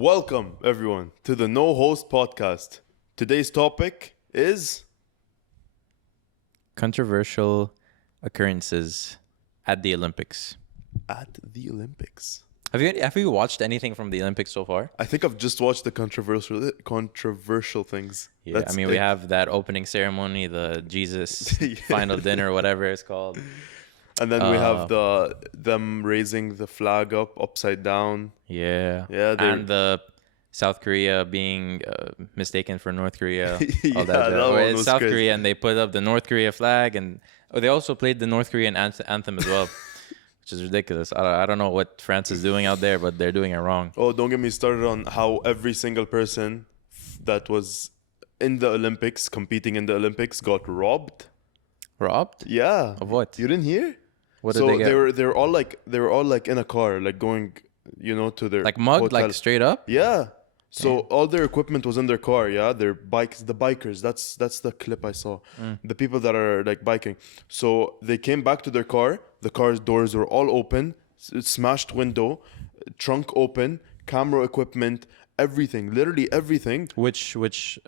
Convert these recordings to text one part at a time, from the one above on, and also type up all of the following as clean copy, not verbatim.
Welcome, everyone, to the No Host Podcast. Today's topic is Controversial occurrences at the Olympics. at the Olympics. Have you watched anything from the Olympics so far? I think I've just watched the controversial things. Yeah, That's we have that opening ceremony, the Jesus Yeah. final dinner, whatever it's called. And then we have them raising the flag upside down. Yeah. Yeah, And the South Korea being mistaken for North Korea. Yeah, All that Where one it's was South crazy. Korea, and they put up the North Korea flag, and they also played the North Korean anthem as well, which is ridiculous. I don't know what France is doing out there, but they're doing it wrong. Oh, don't get me started on how every single person that was in the Olympics, competing in the Olympics, got robbed. Robbed? Yeah. Of what? You didn't hear? What did So they get? they were all like in a car, like going, to their Like mugged, hotel. like straight up? Yeah. So all their equipment was in their car, yeah? Their bikes, the bikers, that's the clip I saw. The people that are like biking. So they came back to their car, the car's doors were all open, smashed window, trunk open, camera equipment, everything, literally everything. Which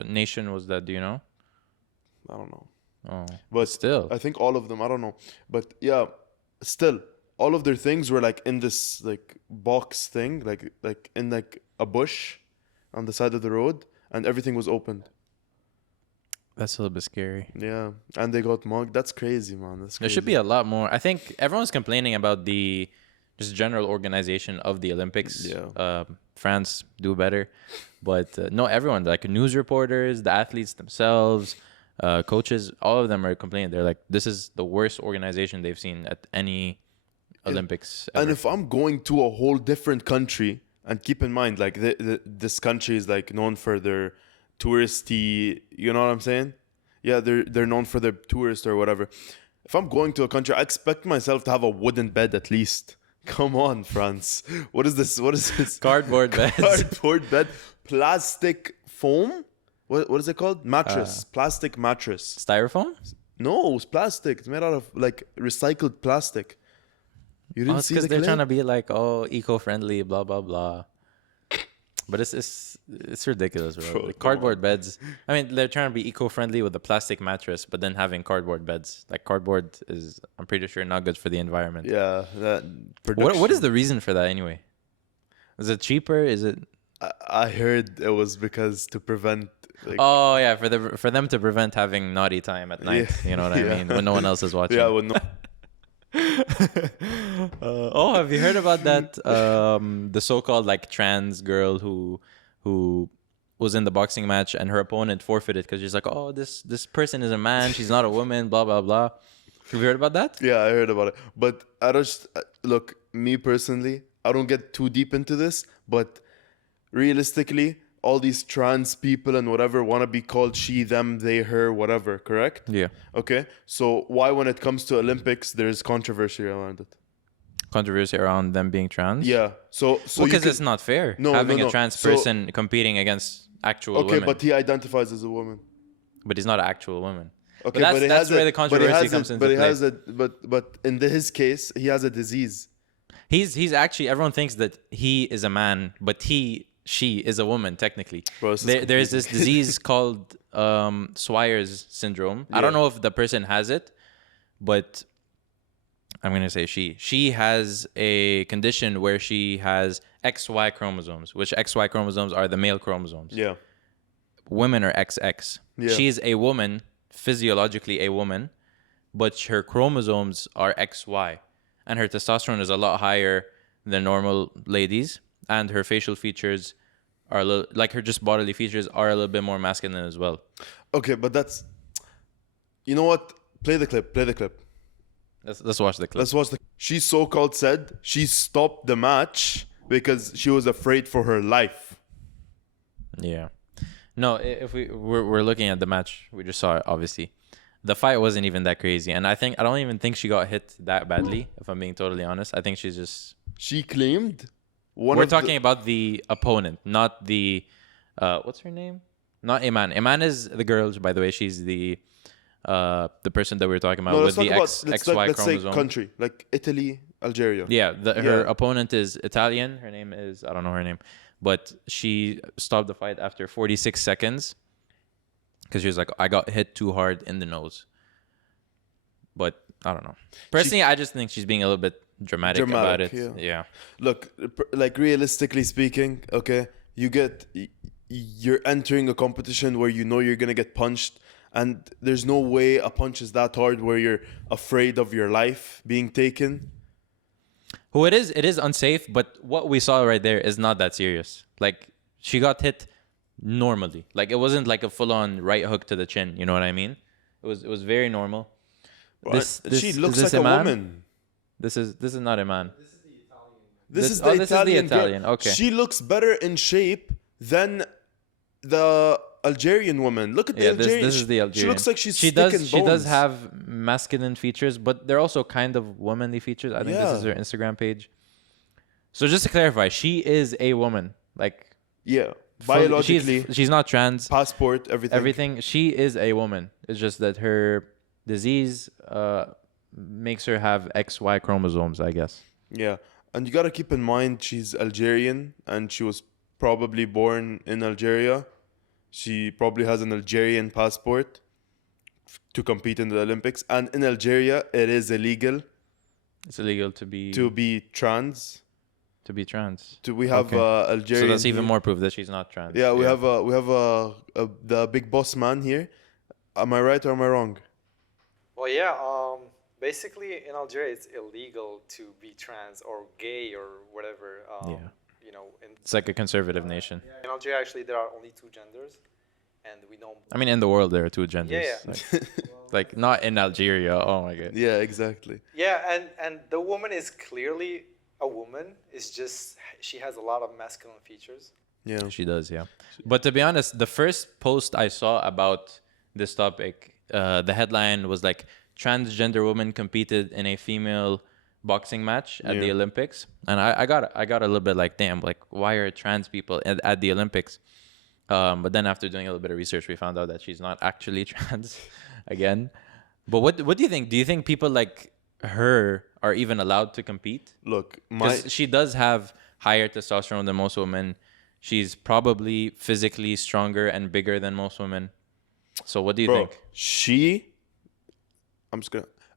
nation was that? Do you know? I don't know. Oh, But still. I think all of them, I don't know. But yeah, still all of their things were like in this like box thing, like in like a bush on the side of the road, and everything was opened. That's a little bit scary. Yeah, and they got mugged. That's crazy, man. That's There crazy. should be a lot more. I think everyone's complaining about the just general organization of the Olympics. Yeah. France do better, but no, everyone, like news reporters, the athletes themselves, coaches, all of them are complaining. They're like, this is the worst organization they've seen at any Olympics ever. And if I'm going to a whole different country, and keep in mind, like this country is like known for their touristy, you know what I'm saying? Yeah, they're known for their tourists or whatever. If I'm going to a country, I expect myself to have a wooden bed at least. Come on, France. What is this? What is this? Cardboard beds. Cardboard bed, plastic foam. What is it called? Mattress, plastic mattress. Styrofoam? No, it's plastic. It's made out of like recycled plastic. You Oh, didn't it's see because the they're clip? trying to be like, eco-friendly, blah blah blah. But it's ridiculous, bro. Bro, Like come cardboard beds. I mean, they're trying to be eco-friendly with the plastic mattress, but then having cardboard beds. Like cardboard is, I'm pretty sure, not good for the environment. Yeah, that What is the reason for that anyway? Is it cheaper? Is it? I heard it was because to prevent. Like, Oh yeah, for them to prevent having naughty time at night. Yeah, You know what I yeah. mean? When no one else is watching. yeah, well, no, Have you heard about that? The so-called like trans girl who was in the boxing match and her opponent forfeited because she's like, oh, this person is a man, she's not a woman, blah blah blah. Have you heard about that? yeah, I heard about it, but I just look. Me personally, I don't get too deep into this, but realistically, all these trans people and whatever want to be called she, them, they, her, whatever. Correct? Yeah. Okay. So why, when it comes to Olympics, there's controversy around it? Controversy around them being trans. Yeah. So you Because can- it's not fair No, having no, no. a trans So- person competing against actual okay, women. but he identifies as a woman. But he's not an actual woman. Okay, But he that's has where a- the controversy comes into but he play. has a but in his case, he has a disease. He's actually, everyone thinks that he is a man, but she is a woman technically. Bro, this is There's this disease called Swire's syndrome. I don't Yeah. know if the person has it, but I'm gonna say she has a condition where she has XY chromosomes, which XY chromosomes are the male chromosomes. Yeah. Women are XX. Yeah. She is a woman, physiologically a woman, but her chromosomes are XY, and her testosterone is a lot higher than normal ladies, and her facial features are a little, like her just bodily features are a little bit more masculine as well. Okay, but that's. You know what? Play the clip. Play the clip. Let's watch the clip. Let's watch the. She so-called said she stopped the match because she was afraid for her life. Yeah. No, if we're looking at the match, we just saw it, obviously. The fight wasn't even that crazy, and I don't even think she got hit that badly, if I'm being totally honest. I think she's just. She claimed. We're talking about the opponent, not the. What's her name? Not Imane. Imane is the girl, by the way. She's the person that we were talking about No, with let's the talk XY about. Let's say chromosome. country like Italy, Algeria. Yeah, her Yeah. opponent is Italian. Her name is, I don't know her name, but she stopped the fight after 46 seconds because she was like, I got hit too hard in the nose. But I don't know. Personally, I just think she's being a little bit dramatic about it. Yeah. Look, like realistically speaking, okay, you're entering a competition where you know you're gonna get punched, and there's no way a punch is that hard where you're afraid of your life being taken. Who it is unsafe, but what we saw right there is not that serious. Like, she got hit normally. Like, it wasn't like a full-on right hook to the chin. You know what I mean? It was very normal. She looks like a Imane? woman. This is not Imane. This is the Italian girl. Okay. She looks better in shape than the Algerian woman. Look at the Algerian. This is the Algerian. She looks like she's she thick and does she does bones. have masculine features, but they're also kind of womanly features. I think this is her Instagram page. So just to clarify, she is a woman. Like, Yeah, biologically, she's not trans. passport, everything. She is a woman. It's just that her disease makes her have XY chromosomes, I guess. Yeah, and you gotta keep in mind she's Algerian and she was probably born in Algeria. She probably has an Algerian passport to compete in the Olympics, and in Algeria it is illegal It's illegal to be trans. trans. We have Okay. Algerian. So that's even more proof that she's not trans. Yeah, we have the big boss man here. Am I right or am I wrong? Well, yeah. Basically, in Algeria, it's illegal to be trans or gay or whatever. You know, It's like a conservative nation. in Algeria, actually, there are only two genders, and we don't. I mean, in the world, there are two genders. Yeah. Like not in Algeria. Oh my god. Yeah, exactly. Yeah, and the woman is clearly a woman. It's just she has a lot of masculine features. Yeah. She does, yeah. But to be honest, the first post I saw about this topic, the headline was like, transgender woman competed in a female boxing match at the Olympics. And I got a little bit like, damn, like, why are trans people at the Olympics? But then after doing a little bit of research, we found out that she's not actually trans again. But what do you think? Do you think people like her are even allowed to compete? Look, Because she does have higher testosterone than most women. She's probably physically stronger and bigger than most women. So what do you think?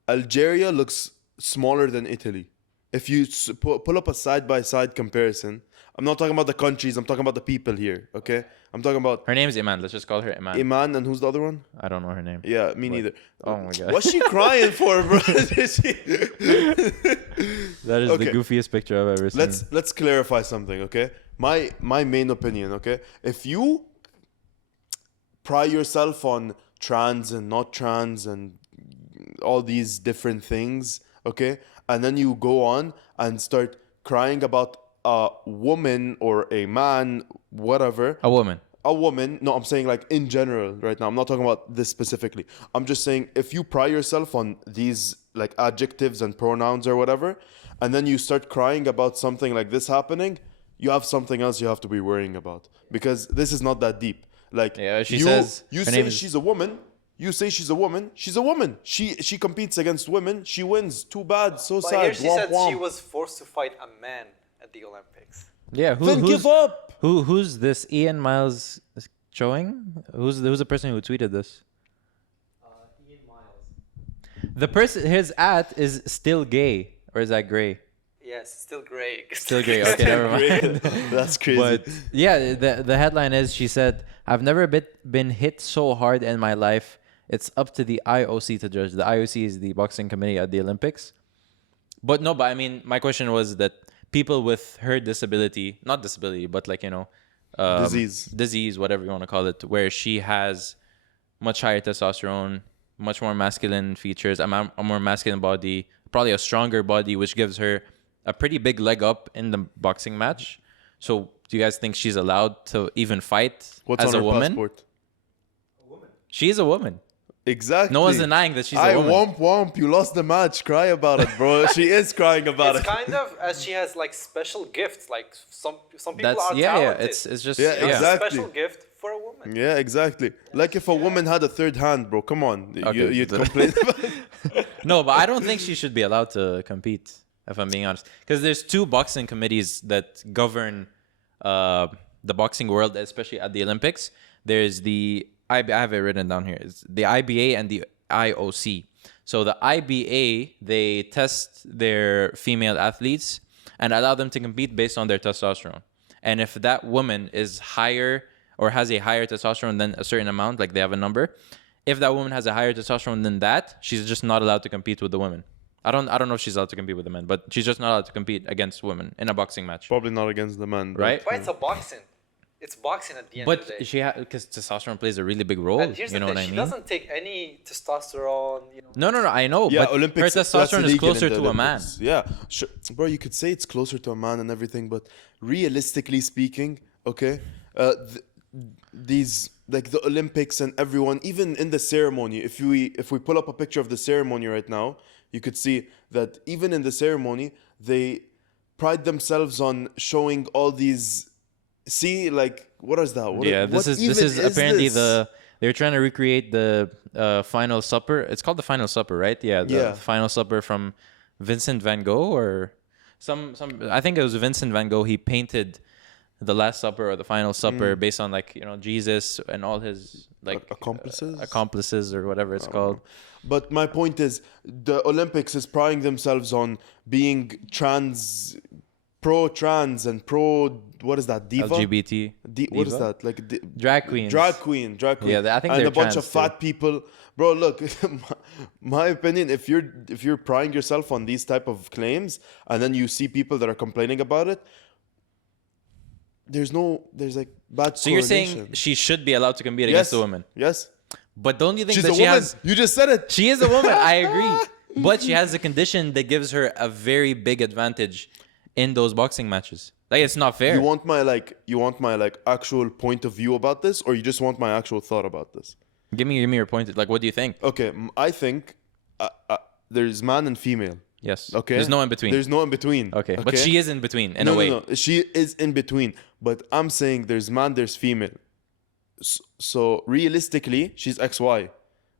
Algeria looks smaller than Italy. If you pull up a side-by-side comparison, I'm not talking about the countries, I'm talking about the people here, okay? I'm talking about Her name is Imane. Let's just call her Imane. Imane, and who's the other one? I don't know her name. Yeah, me neither. Oh my god. What's she crying for, bro? That is the Okay. goofiest picture I've ever seen. Let's clarify something, okay? My main opinion, okay? If you pride yourself on trans and not trans and all these different things, okay, and then you go on and start crying about a woman or a man, whatever. A woman. No, I'm saying like in general right now. I'm not talking about this specifically. I'm just saying if you pride yourself on these like adjectives and pronouns or whatever, and then you start crying about something like this happening, you have something else you have to be worrying about, because this is not that deep. Like, she says you her say name is- she's a woman. You say she's a woman. She's a woman. She competes against women. She wins. Too bad. So But sad. here she Womp said womp. she was forced to fight a man at the Olympics. Yeah, Then give up. Who's this Ian Miles showing? Who's the person who tweeted this? Ian Miles. The person, his at is still gay, or is that gray? Yes, still gray. Still gay. Okay, never mind. That's crazy. But yeah, the headline is, she said, I've never been hit so hard in my life. It's up to the IOC to judge. The IOC is the boxing committee at the Olympics. But I mean, my question was that people with her disability, not disability, but like, disease, whatever you want to call it, where she has much higher testosterone, much more masculine features, a more masculine body, probably a stronger body, which gives her a pretty big leg up in the boxing match. So do you guys think she's allowed to even fight What's as on a her woman? passport? She is a woman. Exactly. No one's denying that she's a woman. Womp womp. You lost the match. Cry about it, bro. She is crying about It's it. kind of as she has like special gifts. Like some people are Yeah, talented. it's just Yeah, You know, exactly. Special gift for a woman. Yeah, exactly. Like if a woman had a third hand, bro. Come on. Okay. You'd complain about it. No, but I don't think she should be allowed to compete, if I'm being honest. Because there's two boxing committees that govern the boxing world, especially at the Olympics. There's the I have it written down here. It's the IBA and the IOC. So the IBA, they test their female athletes and allow them to compete based on their testosterone. And if that woman is higher or has a higher testosterone than a certain amount, like they have a number, if that woman has a higher testosterone than that, she's just not allowed to compete with the women. I don't know if she's allowed to compete with the men, but she's just not allowed to compete against women in a boxing match. Probably not against the man, Right? But it's a boxing. It's boxing at the end of the But day. because testosterone plays a really big role. And here's You know the what thing, I she mean? doesn't take any testosterone. You know. No, I know. Yeah, but Olympics. her that's testosterone is illegal in closer the to a man. Olympics. Yeah, sure. Bro, you could say it's closer to a man and everything, but realistically speaking, okay, these like the Olympics and everyone, even in the ceremony, if we pull up a picture of the ceremony right now, you could see that even in the ceremony they pride themselves on showing all these. See, like, what is that? This is apparently they're trying to recreate the Final Supper. It's called the Final Supper, right? Yeah, the Final Supper from Vincent van Gogh or some. I think it was Vincent van Gogh. He painted the Last Supper or the Final Supper based on Jesus and all his accomplices or whatever it's called. But my point is, the Olympics is priding themselves on being pro-trans and what is that, diva? LGBT. What is that? Drag queens. Drag queen. Yeah, I think and they're a bunch of trans fat people. Bro, look, my opinion, if you're prying yourself on these type of claims and then you see people that are complaining about it, there's like bad So you're correlation. saying she should be allowed to compete against a woman? Yes. But don't you think She's that a she woman. has... You just said it. She is a woman, I agree. But she has a condition that gives her a very big advantage in those boxing matches. Like, it's not fair. You want my actual point of view about this, or you just want my actual thought about this? Give me your point. Like, what do you think? Okay, I think there's man and female. Yes. Okay. There's no in between. There's no in between. Okay. But she is in between in a way. No. She is in between. But I'm saying there's man, there's female. So realistically, she's XY.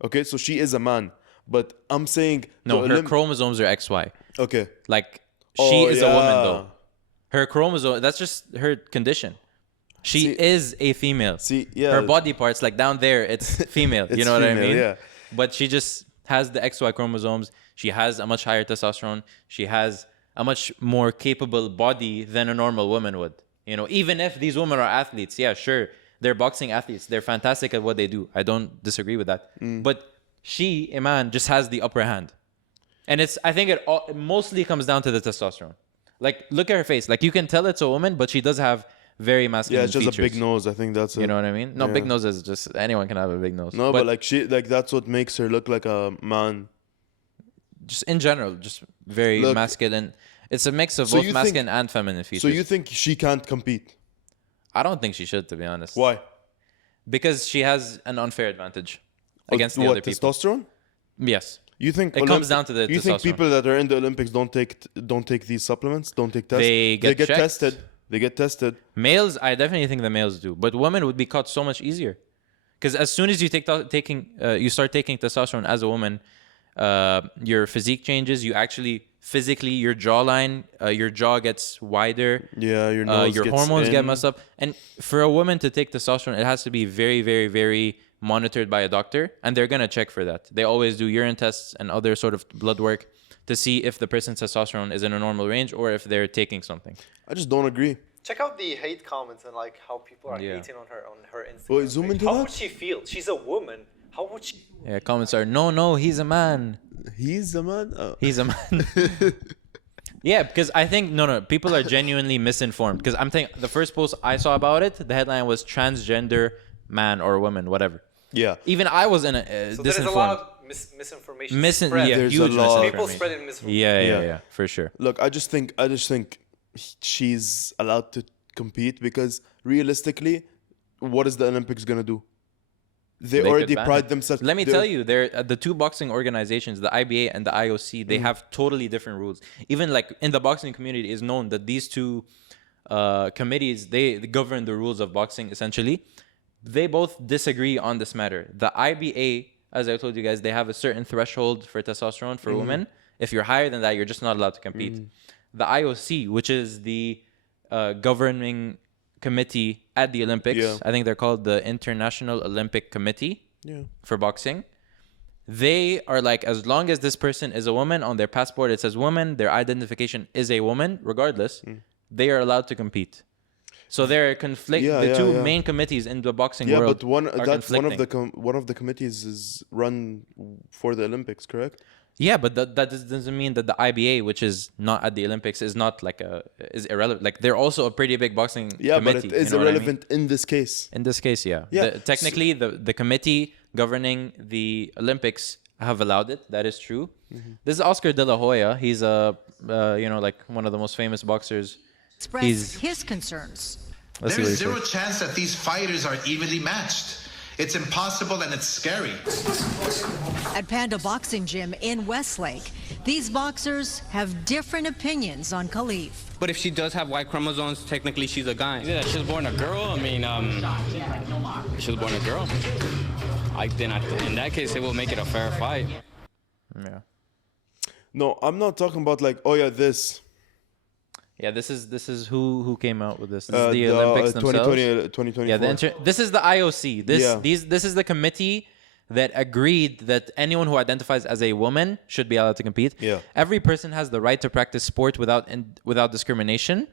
Okay, so she is a man. But I'm saying No, her chromosomes are XY. Okay. Like, she is a woman yeah. though. Her chromosome, that's just her condition. She is a female. Her body parts, like down there, it's female. You know what I mean? Yeah. But she just has the XY chromosomes. She has a much higher testosterone. She has a much more capable body than a normal woman would. You know, even if these women are athletes, yeah, sure, they're boxing athletes. They're fantastic at what they do. I don't disagree with that. But she, Imane, just has the upper hand. And I think it mostly comes down to the testosterone. Like, look at her face. Like, you can tell it's a woman, but she does have very masculine features. Yeah, it's just a big nose. I think that's it. You know what I mean? No, big nose is just anyone can have a big nose. No, but that's what makes her look like a man. Just in general, just very masculine. It's a mix of both masculine and feminine features. So you think she can't compete? I don't think she should, to be honest. Why? Because she has an unfair advantage against the other people. Testosterone? Yes. You think it comes down to the testosterone? You think people that are in the Olympics don't take these supplements? Don't take tests? They get tested. They get tested. Males, I definitely think the males do, but women would be caught so much easier. Because as soon as you you start taking testosterone as a woman, your physique changes. You actually physically, your jawline, your jaw gets wider. Yeah, your nose your hormones get messed up. And for a woman to take testosterone, it has to be very, very, very monitored by a doctor, and they're gonna check for that. They always do urine tests and other sort of blood work to see if the person's testosterone is in a normal range or if they're taking something. I just don't agree. Check out the hate comments and like how people are hating on her Instagram. Wait, zoom into how that? would she feel? She's a woman. How would she? Yeah, comments are no, he's a man. He's a man. Oh. He's a man. Yeah, because I think no, people are genuinely misinformed. Because I'm thinking the first post I saw about it, the headline was transgender man or woman, whatever. Yeah. Even I was in so disinformed. there's a lot of misinformation. Yeah, there's huge a lot. People misinformation. spreading misinformation. Yeah, for sure. Look, I just think she's allowed to compete because realistically, what is the Olympics gonna do? They already pride themselves. Let me tell you, the two boxing organizations, the IBA and the IOC, they have totally different rules. Even like in the boxing community, is known that these two committees they govern the rules of boxing essentially. They both disagree on this matter. The IBA, as I told you guys, they have a certain threshold for testosterone for women. If you're higher than that, you're just not allowed to compete. The IOC, which is the governing committee at the Olympics. Yeah. I think they're called the International Olympic Committee for boxing. They are like, as long as this person is a woman, on their passport it says woman, their identification is a woman, regardless, they are allowed to compete. So they're the two main committees in the boxing world. But one are that's conflicting. one of the committees is run for the Olympics, correct? Yeah, but that doesn't mean that the IBA, which is not at the Olympics, is not like is irrelevant. Like they're also a pretty big boxing committee. But it is irrelevant in this case. In this case, yeah. Yeah. Technically, the committee governing the Olympics have allowed it. That is true. This is Oscar De La Hoya. He's like one of the most famous boxers. Express his concerns. Let's see There what is he zero says. chance that these fighters are evenly matched. It's impossible and it's scary. At Panda Boxing Gym in Westlake, these boxers have different opinions on Khelif. But if she does have Y chromosomes, technically she's a guy. Yeah, she was born a girl. I mean, she was born a girl. In that case, it will make it a fair fight. Yeah. No, I'm not talking about like, this. Yeah, this is who came out with this. This is the Olympics themselves. 2024. Yeah, this is the IOC. This is the committee that agreed that anyone who identifies as a woman should be allowed to compete. Yeah. Every person has the right to practice sport without discrimination.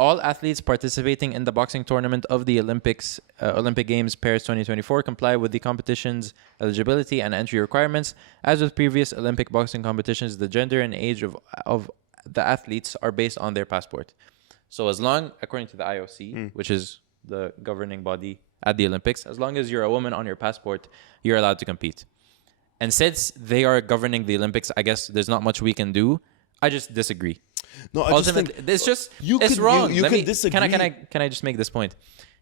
All athletes participating in the boxing tournament of the Olympic Games Paris 2024 comply with the competition's eligibility and entry requirements. As with previous Olympic boxing competitions, the gender and age of the athletes are based on their passport. So as long, according to the IOC, which is the governing body at the Olympics, as long as you're a woman on your passport, you're allowed to compete. And since they are governing the Olympics, I guess there's not much we can do. I just disagree. No, I just think it's just it's wrong. You can disagree. Can I just make this point?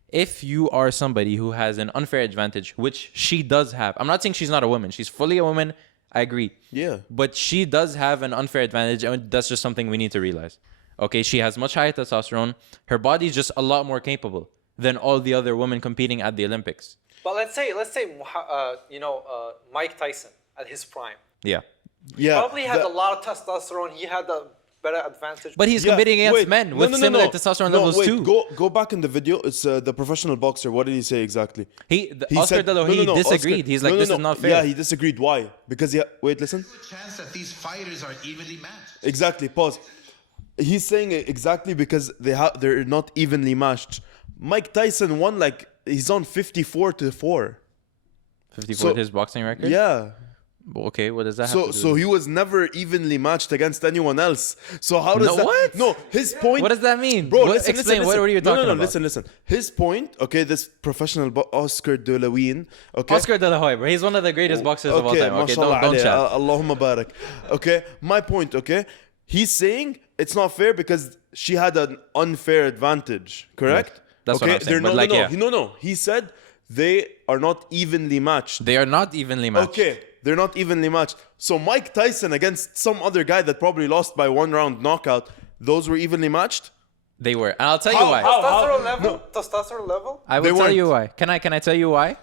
If you are somebody who has an unfair advantage, which she does have, I'm not saying she's not a woman. She's fully a woman. I agree. Yeah. But she does have an unfair advantage, and that's just something we need to realize. Okay, she has much higher testosterone. Her body's just a lot more capable than all the other women competing at the Olympics. But let's say Mike Tyson at his prime. Yeah. Yeah. Probably had a lot of testosterone. He had a better advantage. But he's competing against men with similar testosterone levels too. Go back in the video. It's the professional boxer. What did he say exactly? Oscar De La Hoya disagreed. He's like, this is not fair. Yeah, he disagreed. Why? Because listen. There's a chance that these fighters are evenly matched. Exactly. Pause. He's saying it exactly because they're not evenly matched. Mike Tyson won he's on 54-4. 54 his boxing record? Yeah. Okay, what does that have to do? So he was never evenly matched against anyone else. So how does that? What? No, his point. What does that mean? Bro, Explain. What are you talking about? Listen. His point. Okay, this professional Oscar De La Hoya. Okay. Oscar De La Hoya, bro. He's one of the greatest boxers of all time. Okay, mashallah don't alayhi, chat. Allahumma barak. Okay, my point. Okay, he's saying it's not fair because she had an unfair advantage. Correct? Yes. That's what I'm saying. No. He said they are not evenly matched. They are not evenly matched. Okay. They're not evenly matched. So Mike Tyson against some other guy that probably lost by 1 round knockout, those were evenly matched? They were. And I'll tell you why. Testosterone level? I will tell you why. Can I tell you why?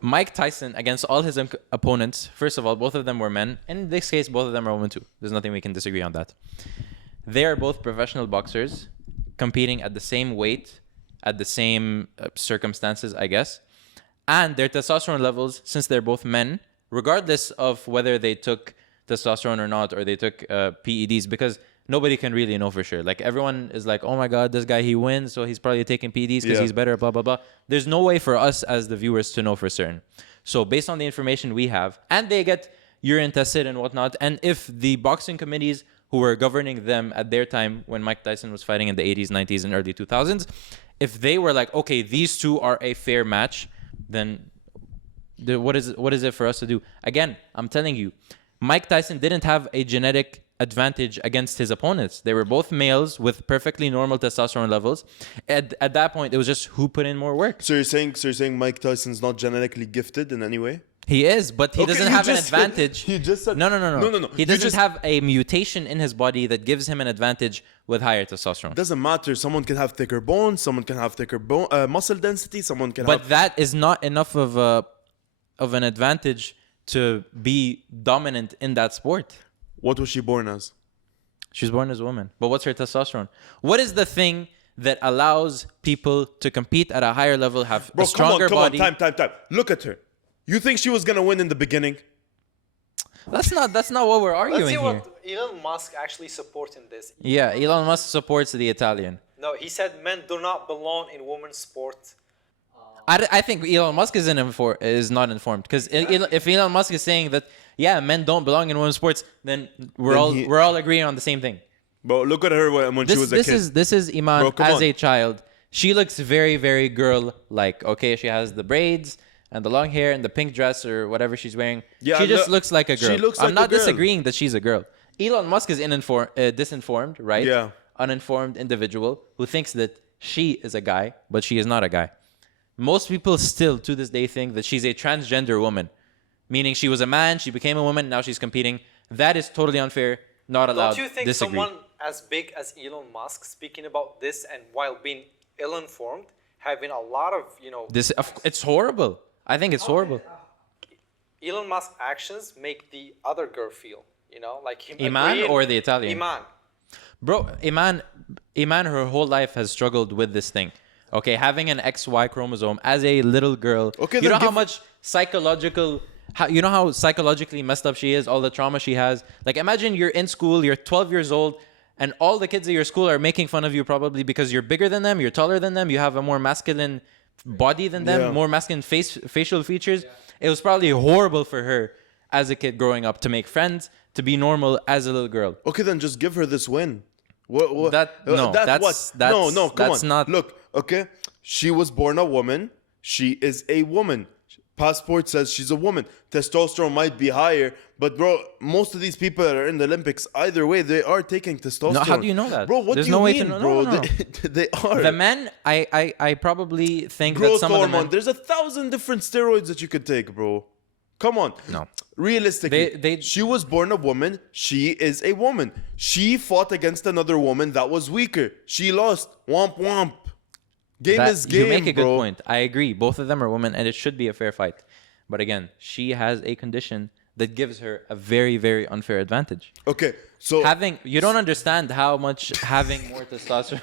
Mike Tyson against all his opponents, first of all, both of them were men. In this case, both of them are women too. There's nothing we can disagree on that. They are both professional boxers competing at the same weight, at the same circumstances, I guess. And their testosterone levels, since they're both men, regardless of whether they took testosterone or not, or they took PEDs, because nobody can really know for sure. Like, everyone is like, oh my God, this guy, he wins, so he's probably taking PEDs because he's better, blah, blah, blah. There's no way for us as the viewers to know for certain. So based on the information we have, and they get urine tested and whatnot, and if the boxing committees who were governing them at their time when Mike Tyson was fighting in the 80s, 90s, and early 2000s, if they were like, okay, these two are a fair match, then what is it for us to do? Again, I'm telling you, Mike Tyson didn't have a genetic advantage against his opponents. They were both males with perfectly normal testosterone levels. At that point, it was just who put in more work. So you're saying Mike Tyson's not genetically gifted in any way? He is, but he doesn't have an advantage. He just said no. He doesn't just have a mutation in his body that gives him an advantage with higher testosterone. Doesn't matter. Someone can have thicker bones. Someone can have thicker muscle density. Someone can But have. that is not enough of an advantage to be dominant in that sport. What was she born as? She's born as a woman. But what's her testosterone? What is the thing that allows people to compete at a higher level, have Bro, a stronger come on, body. time. Look at her. You think she was gonna win in the beginning? That's not what we're Let's arguing see here. what Elon Musk actually supports in this. Yeah, Elon Musk supports the Italian. No, he said men do not belong in women's sport. I think Elon Musk is not informed, because if Elon Musk is saying that men don't belong in women's sports, then we're all agreeing on the same thing. Bro, look at her when she was a kid. This is Iman Bro, come as on. a child. She looks very, very girl-like. Okay, she has the braids and the long hair and the pink dress or whatever she's wearing. Yeah, she just no, looks like a girl. she looks I'm like not a girl. disagreeing that she's a girl. Elon Musk is disinformed, right? Yeah. Uninformed individual who thinks that she is a guy, but she is not a guy. Most people still, to this day, think that she's a transgender woman, meaning she was a man, she became a woman, now she's competing. That is totally unfair, not allowed. Don't you think Disagree. someone as big as Elon Musk speaking about this and while being ill-informed, having a lot of, It's horrible. I think it's horrible. Elon Musk's actions make the other girl feel, like him Iman agreeing- or the Italian? Iman. Bro, Iman, her whole life has struggled with this thing. Okay, having an XY chromosome as a little girl. Okay, you then know how give- much how psychologically messed up she is, all the trauma she has. Like, imagine you're in school, you're 12 years old, and all the kids at your school are making fun of you probably because you're bigger than them, you're taller than them, you have a more masculine body than them, Yeah. more masculine facial features. It was probably horrible for her as a kid growing up to make friends, to be normal as a little girl. Okay, then just give her this win. What? That's Come on. not. Look, okay, she was born a woman. She is a woman. Passport says she's a woman. Testosterone might be higher, but bro, most of these people that are in the Olympics, either way, they are taking testosterone. No, how do you know that? Bro? What There's do you no way mean, to know. bro? No. They are. The men, I probably think that Growth some of the hormone. men. There's 1,000 different steroids that you could take, bro. Come on. No. Realistically, she was born a woman. She is a woman. She fought against another woman that was weaker. She lost. Womp womp. Game is game, you make a good bro. point. I agree. Both of them are women, and it should be a fair fight. But again, she has a condition that gives her a very, very unfair advantage. Okay, so You don't understand how much having more testosterone.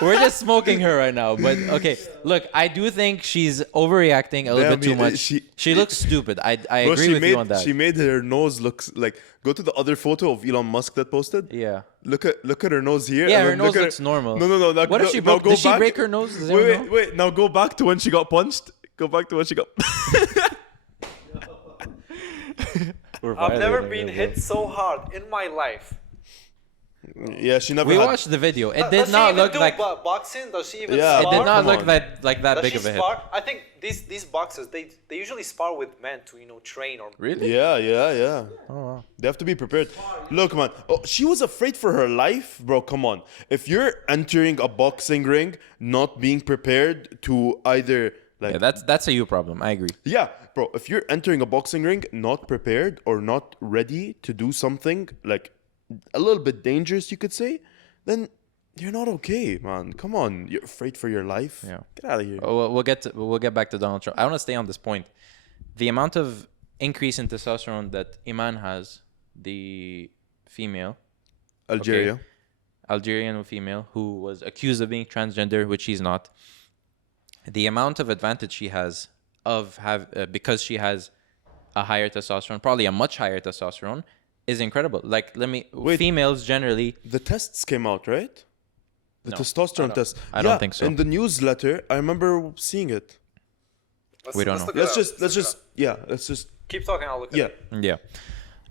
We're just smoking her right now, but okay. Look, I do think she's overreacting a little Damn, bit too much. She looks stupid. I bro, agree with you on that. she made her nose look like. Go to the other photo of Elon Musk that posted. Yeah. Look at her nose here. Yeah, and her then nose look at looks normal. No. Now, What if she now broke? go Did she back. break her nose? Does anyone know? Wait. Now go back to when she got punched. Go back to when she got. I've never been hit so hard in my life. Yeah, she never. We had, watched the video. It Does did she not even look do like. boxing? Does she even Yeah, It spar? did not Come look on. like that Does big she of a hit. spar? I think these boxers they usually spar with men to train or. Really? Yeah. Oh wow. They have to be prepared. Look, man. Oh, she was afraid for her life, bro. Come on. If you're entering a boxing ring, not being prepared to either like. Yeah, that's a you problem. I agree. Yeah, bro. If you're entering a boxing ring, not prepared or not ready to do something like a little bit dangerous, you could say, then you're not okay, man. Come on. You're afraid for your life. Yeah. Get out of here. Oh, we'll get back to Donald Trump. I want to stay on this point. The amount of increase in testosterone that Iman has, the female, Algeria. Algerian female who was accused of being transgender, which she's not. The amount of advantage she has because she has a higher testosterone, probably a much higher testosterone, is incredible. Like, females generally. The tests came out, right? The No, testosterone test. I don't think so. In the newsletter, I remember seeing it. We don't know. look it up. Let's just Keep talking. I'll look at yeah. it. Yeah.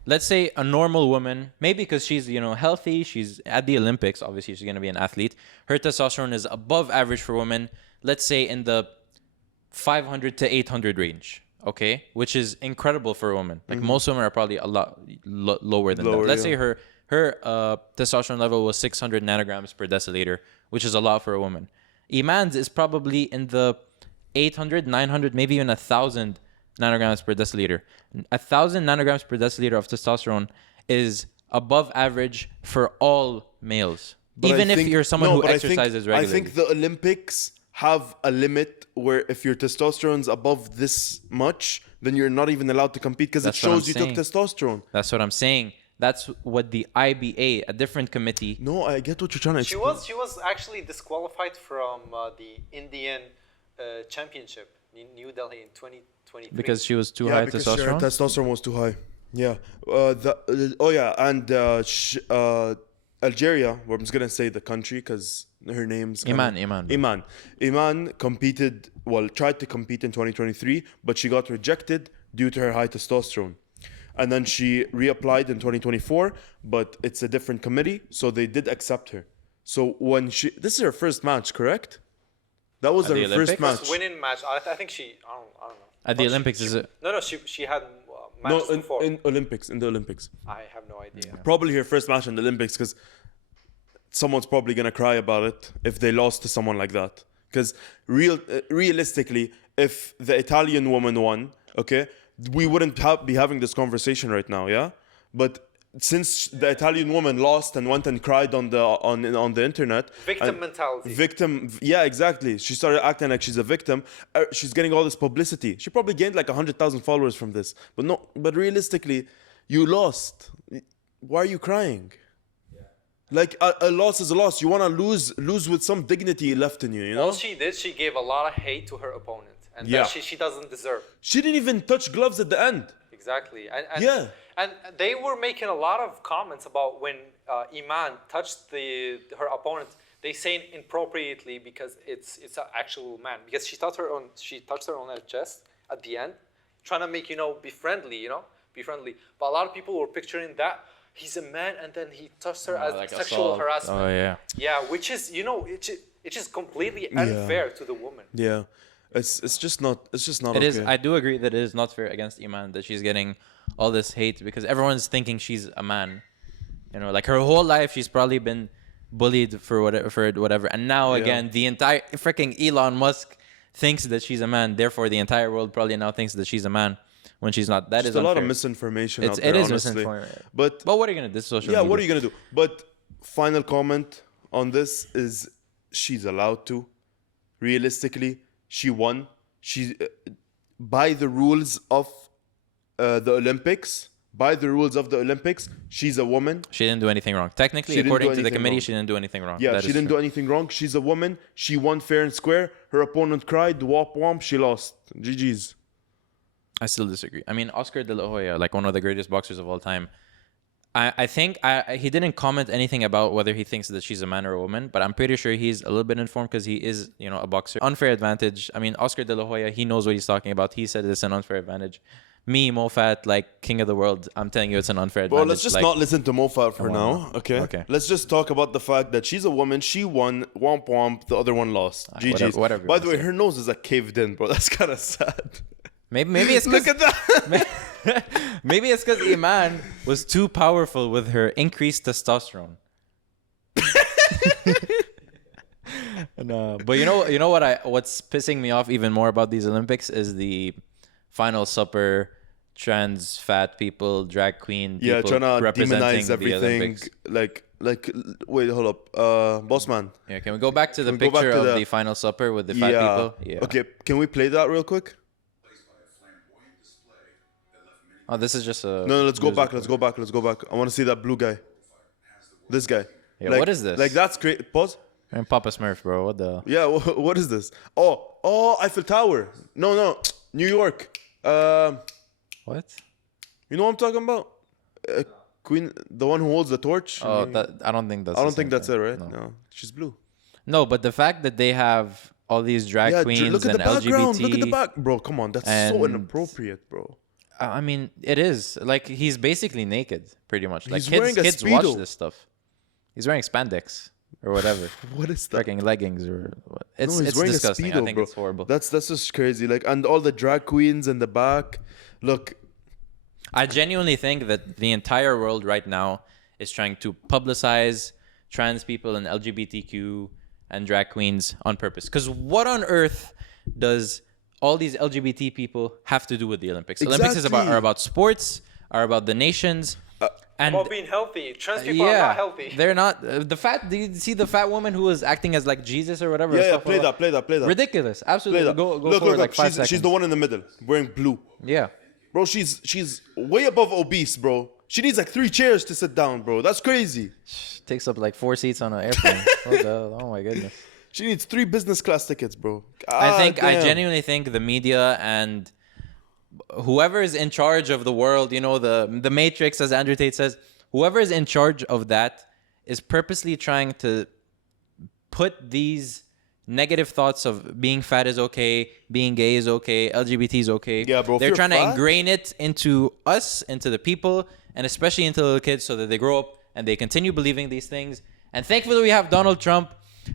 Let's say a normal woman, maybe because she's, healthy, she's at the Olympics, obviously she's going to be an athlete. Her testosterone is above average for women, let's say in the 500 to 800 range, okay? Which is incredible for a woman. Like most women are probably a lot lower than that. Let's say her testosterone level was 600 nanograms per deciliter, which is a lot for a woman. Iman's is probably in the 800, 900, maybe even 1,000 nanograms per deciliter. 1,000 nanograms per deciliter of testosterone is above average for all males. But Even I if think- you're someone no, who but I think- exercises regularly. I think the Olympics have a limit where if your testosterone's above this much, then you're not even allowed to compete because it That's what I'm shows you took saying. testosterone. That's what I'm saying. That's what the IBA, a different committee. No, I get what you're trying to explain. She was actually disqualified from the Indian championship in New Delhi in 2023. Because she was too high because her testosterone. testosterone was too high. Yeah. Algeria, well, I'm just gonna say the country because her name's Imane competed. Well, tried to compete in 2023, but she got rejected due to her high testosterone. And then she reapplied in 2024, but it's a different committee, so they did accept her. So when this is her first match, correct? That was At her the first Olympics? match. winning match. I think she. I don't know. At the But Olympics, is it? No, she had No, matches before. in the Olympics. I have no idea. Probably her first match in the Olympics because someone's probably gonna cry about it if they lost to someone like that. Because realistically, if the Italian woman won, okay, we wouldn't be having this conversation right now, yeah. But since the Italian woman lost and went and cried on the internet, Victim mentality. Yeah, exactly. She started acting like she's a victim. She's getting all this publicity. She probably gained like 100,000 followers from this. But realistically, you lost. Why are you crying? Like a loss is a loss. You want to lose with some dignity left in you, you know? All she did, she gave a lot of hate to her opponent, and Yeah. that she doesn't deserve. She didn't even touch gloves at the end. Exactly. And Yeah. And they were making a lot of comments about when Imane touched her opponent. They saying inappropriately because it's an actual man, because she touched her on her chest at the end, trying to make be friendly, be friendly. But a lot of people were picturing that he's a man and then he touched her as like sexual assault. harassment. Oh yeah. Yeah, which is it's just completely unfair to the woman. Yeah. It's just not It okay. is. I do agree that it is not fair against Imane that she's getting all this hate because everyone's thinking she's a man. Like her whole life she's probably been bullied for whatever. And now again, the entire freaking Elon Musk thinks that she's a man. Therefore, the entire world probably now thinks that she's a man when she's not. That is Just a lot of unfair. misinformation It out there, is honestly. misinformation. But what are you gonna do? This is social yeah, media. what are you gonna do? But final comment on this is she's allowed to. Realistically, she won. She by the rules of the Olympics. By the rules of the Olympics, she's a woman. She didn't do anything wrong. Technically, She didn't according do to the anything committee, wrong. she didn't do anything wrong. Yeah, That she is didn't true. do anything wrong. She's a woman. She won fair and square. Her opponent cried. Womp womp. She lost. GG's. I still disagree. I mean, Oscar De La Hoya, like one of the greatest boxers of all time, I think he didn't comment anything about whether he thinks that she's a man or a woman, but I'm pretty sure he's a little bit informed because he is, a boxer. Unfair advantage. I mean, Oscar De La Hoya, he knows what he's talking about. He said it's an unfair advantage. Me, Mofat, like king of the world, I'm telling you it's an unfair advantage. Well, let's just not listen to Mofat for now, okay? Okay. Let's just talk about the fact that she's a woman. She won. Womp womp. The other one lost. GG's. whatever you By wanna the way, say. her nose is like caved in, bro. That's kind of sad. Maybe it's Look at that. maybe it's because Imane was too powerful with her increased testosterone. No, but you know what's pissing me off even more about these Olympics is the final supper, trans fat people, drag queen people Yeah, trying to representing demonize the everything. Olympics. Like, wait, hold up. Bossman. Yeah, can we go back to the Can we go back picture to of the- the final supper with the fat people? Yeah. Okay, can we play that real quick? Oh, this is just a. No, let's go music. back. Let's go back. I want to see that blue guy. This guy. Yeah, Like- what is this? Like, that's great. Pause. I'm Papa Smurf, bro. What the? Yeah, what is this? Oh, Eiffel Tower. No, New York. What? You know what I'm talking about? Queen, the one who holds the torch. Oh, I don't think that's. I the don't think same that's thing. it, right? No. No, she's blue. No, but the fact that they have all these drag Yeah, queens look at and the background. LGBT. Look at the back, bro. Come on, that's so and- inappropriate, bro. I mean, it is like he's basically naked, pretty much. Like He's wearing a kids watch Speedo. this stuff. He's wearing spandex or whatever, What is that? freaking leggings or what? It's No, he's it's wearing disgusting. a Speedo, I think bro. it's horrible. That's just crazy. Like, and all the drag queens in the back. Look, I genuinely think that the entire world right now is trying to publicize trans people and LGBTQ and drag queens on purpose. Because what on earth does all these LGBT people have to do with the Olympics? The Olympics Exactly. are about sports, are about the nations, and About being healthy. Trans people are not healthy. they're not. Do you see the fat woman who was acting as like Jesus or whatever? yeah, Play play that. Ridiculous. Play Absolutely. that. Go Look, for look, like 5 seconds. she's the one in the middle, wearing blue. Yeah. Bro, she's way above obese, bro. She needs like 3 chairs to sit down, bro. That's crazy. Takes up like 4 seats on an airplane. What the hell? Oh my goodness. She needs 3 business class tickets, bro. I Damn. genuinely think the media and whoever is in charge of the world, you know, the Matrix, as Andrew Tate says, whoever is in charge of that is purposely trying to put these negative thoughts of being fat is okay, being gay is okay, LGBT is okay. Yeah, bro, if They're you're trying to fat- ingrain it into us, into the people, and especially into little kids so that they grow up and they continue believing these things. And thankfully, we have Donald Trump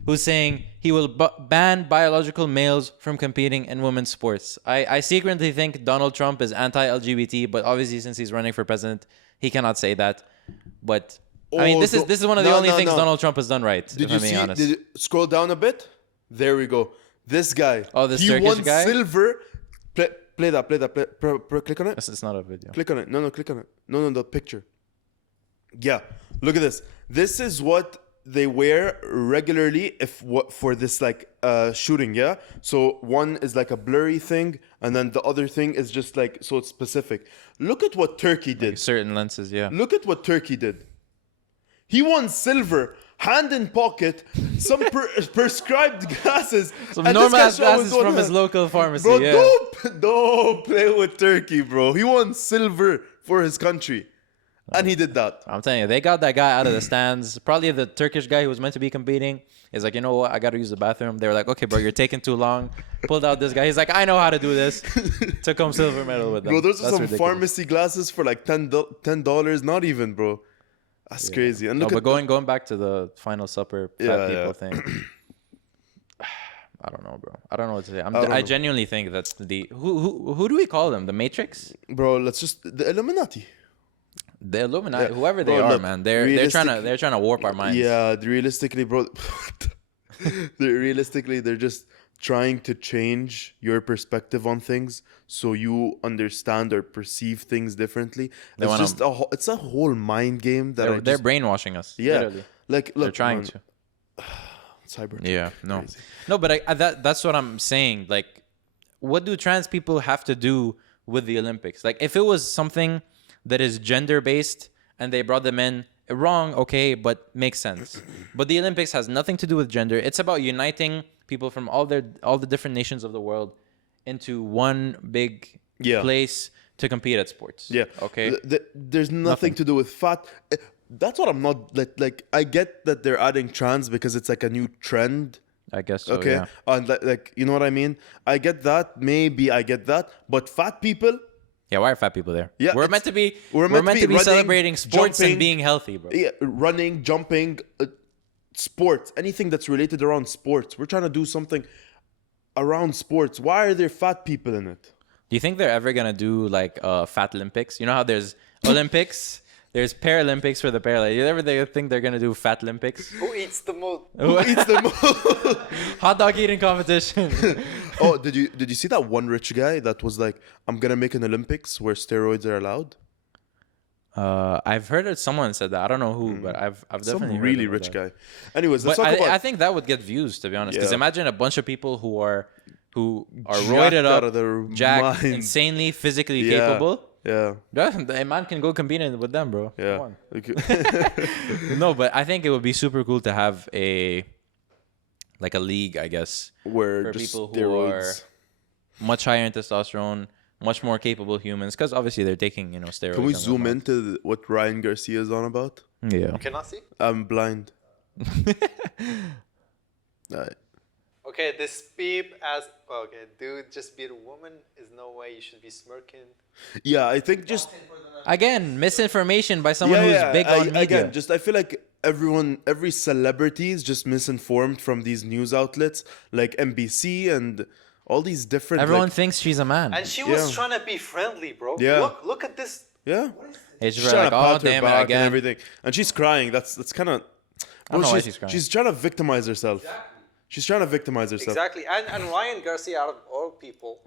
who's saying he will ban biological males from competing in women's sports. I secretly think Donald Trump is anti-LGBT, but obviously since he's running for president, he cannot say that. But I mean, this is one of the only things Donald Trump has done right. Did if you I'm being see? honest. Did you scroll down a bit? There we go. This guy. Oh, this he Turkish won guy? silver. Play that. Click on it. It's not a video. Click on it. No, click on it. No, the picture. Yeah, look at this. This is what they wear regularly for this like shooting. Yeah. So one is like a blurry thing, and then the other thing is just like so it's specific. Look at what Turkey did. Certain lenses, yeah. Look at what Turkey did. He won silver, hand in pocket, some prescribed glasses. Some and this normal guy ass shot with glasses one from his hand. local pharmacy. Bro, yeah. don't play with Turkey, bro. He won silver for his country. And he did that. I'm telling you, they got that guy out of the stands. Probably the Turkish guy who was meant to be competing is like, you know what? I got to use the bathroom. They were like, okay, bro, you're taking too long. Pulled out this guy. He's like, I know how to do this. Took home silver medal with them. Bro, those are That's some ridiculous. pharmacy glasses for like $10. Not even, bro. That's crazy. And No, look but at going back to the Final Supper fat Yeah, people yeah. thing. I don't know, bro. I don't know what to say. don't I know. genuinely think that's the who do we call them? The Matrix, bro, let's just the Illuminati. the Illuminati, Yeah. whoever they Bro, are, look, man. They're trying to warp our minds. Yeah, realistically, bro. They're just trying to change your perspective on things so you understand or perceive things differently. They It's wanna- just it's a whole mind game that They're brainwashing us. yeah. literally. Like look, They're trying man, to. cyber. Yeah, no, Crazy. no, but that's what I'm saying. Like, what do trans people have to do with the Olympics? Like, if it was something that is gender based and they brought them in, wrong, okay, but makes sense. But the Olympics has nothing to do with gender. It's about uniting people from all the different nations of the world into one big Yeah. place to compete at sports. Yeah. Okay. There's nothing to do with fat. That's what I'm not like. I get that they're adding trans because it's like a new trend. I guess so. Okay, Yeah. and like you know what I mean. I get that. Maybe I get that. But fat people, Yeah. Why are fat people there? Yeah, We're it's- meant to be. we're We're meant meant to to be be running, celebrating sports jumping. and being healthy, bro. yeah, running, jumping, sports, anything that's related around sports. We're trying to do something around sports. Why are there fat people in it? Do you think they're ever gonna do like Fat Olympics? You know how there's Olympics, there's Paralympics for the Paralympics. You ever think they're gonna do Fat Olympics? Who eats the most? Who eats the most? Hot dog eating competition. Oh, did you see that one rich guy that was like, I'm gonna make an Olympics where steroids are allowed? I've heard it. Someone said that. I don't know who, but I've Some definitely heard really about rich that. guy. Anyways, let's But talk about. I think that would get views, to be honest. Because Yeah. imagine a bunch of people who are Jacked roided out up, of their jacked, minds. insanely physically Yeah. capable. Yeah, Yeah, the man can go competing with them, bro. yeah. Come on. Okay. No, but I think it would be super cool to have a league, I guess, Where for just people who steroids. are much higher in testosterone, much more capable humans, because obviously they're taking steroids. Can we and zoom whatnot. into what Ryan Garcia is on about? Yeah. Cannot see. I'm blind. Alright. Okay, this beep as okay, dude, just beat a woman is no way you should be smirking. Yeah, I think just Again, misinformation by someone who's big on media. again, just I feel like every celebrity is just misinformed from these news outlets like NBC and all these different. Everyone like, thinks she's a man. And she was Yeah. trying to be friendly, bro. Yeah. Look at this. yeah, It's she's just trying like, to oh pat her damn it back and again. everything, and she's crying. That's kind of. don't know why she's crying. She's trying to victimize herself. She's trying to victimize herself. Exactly. And Ryan Garcia, out of all people,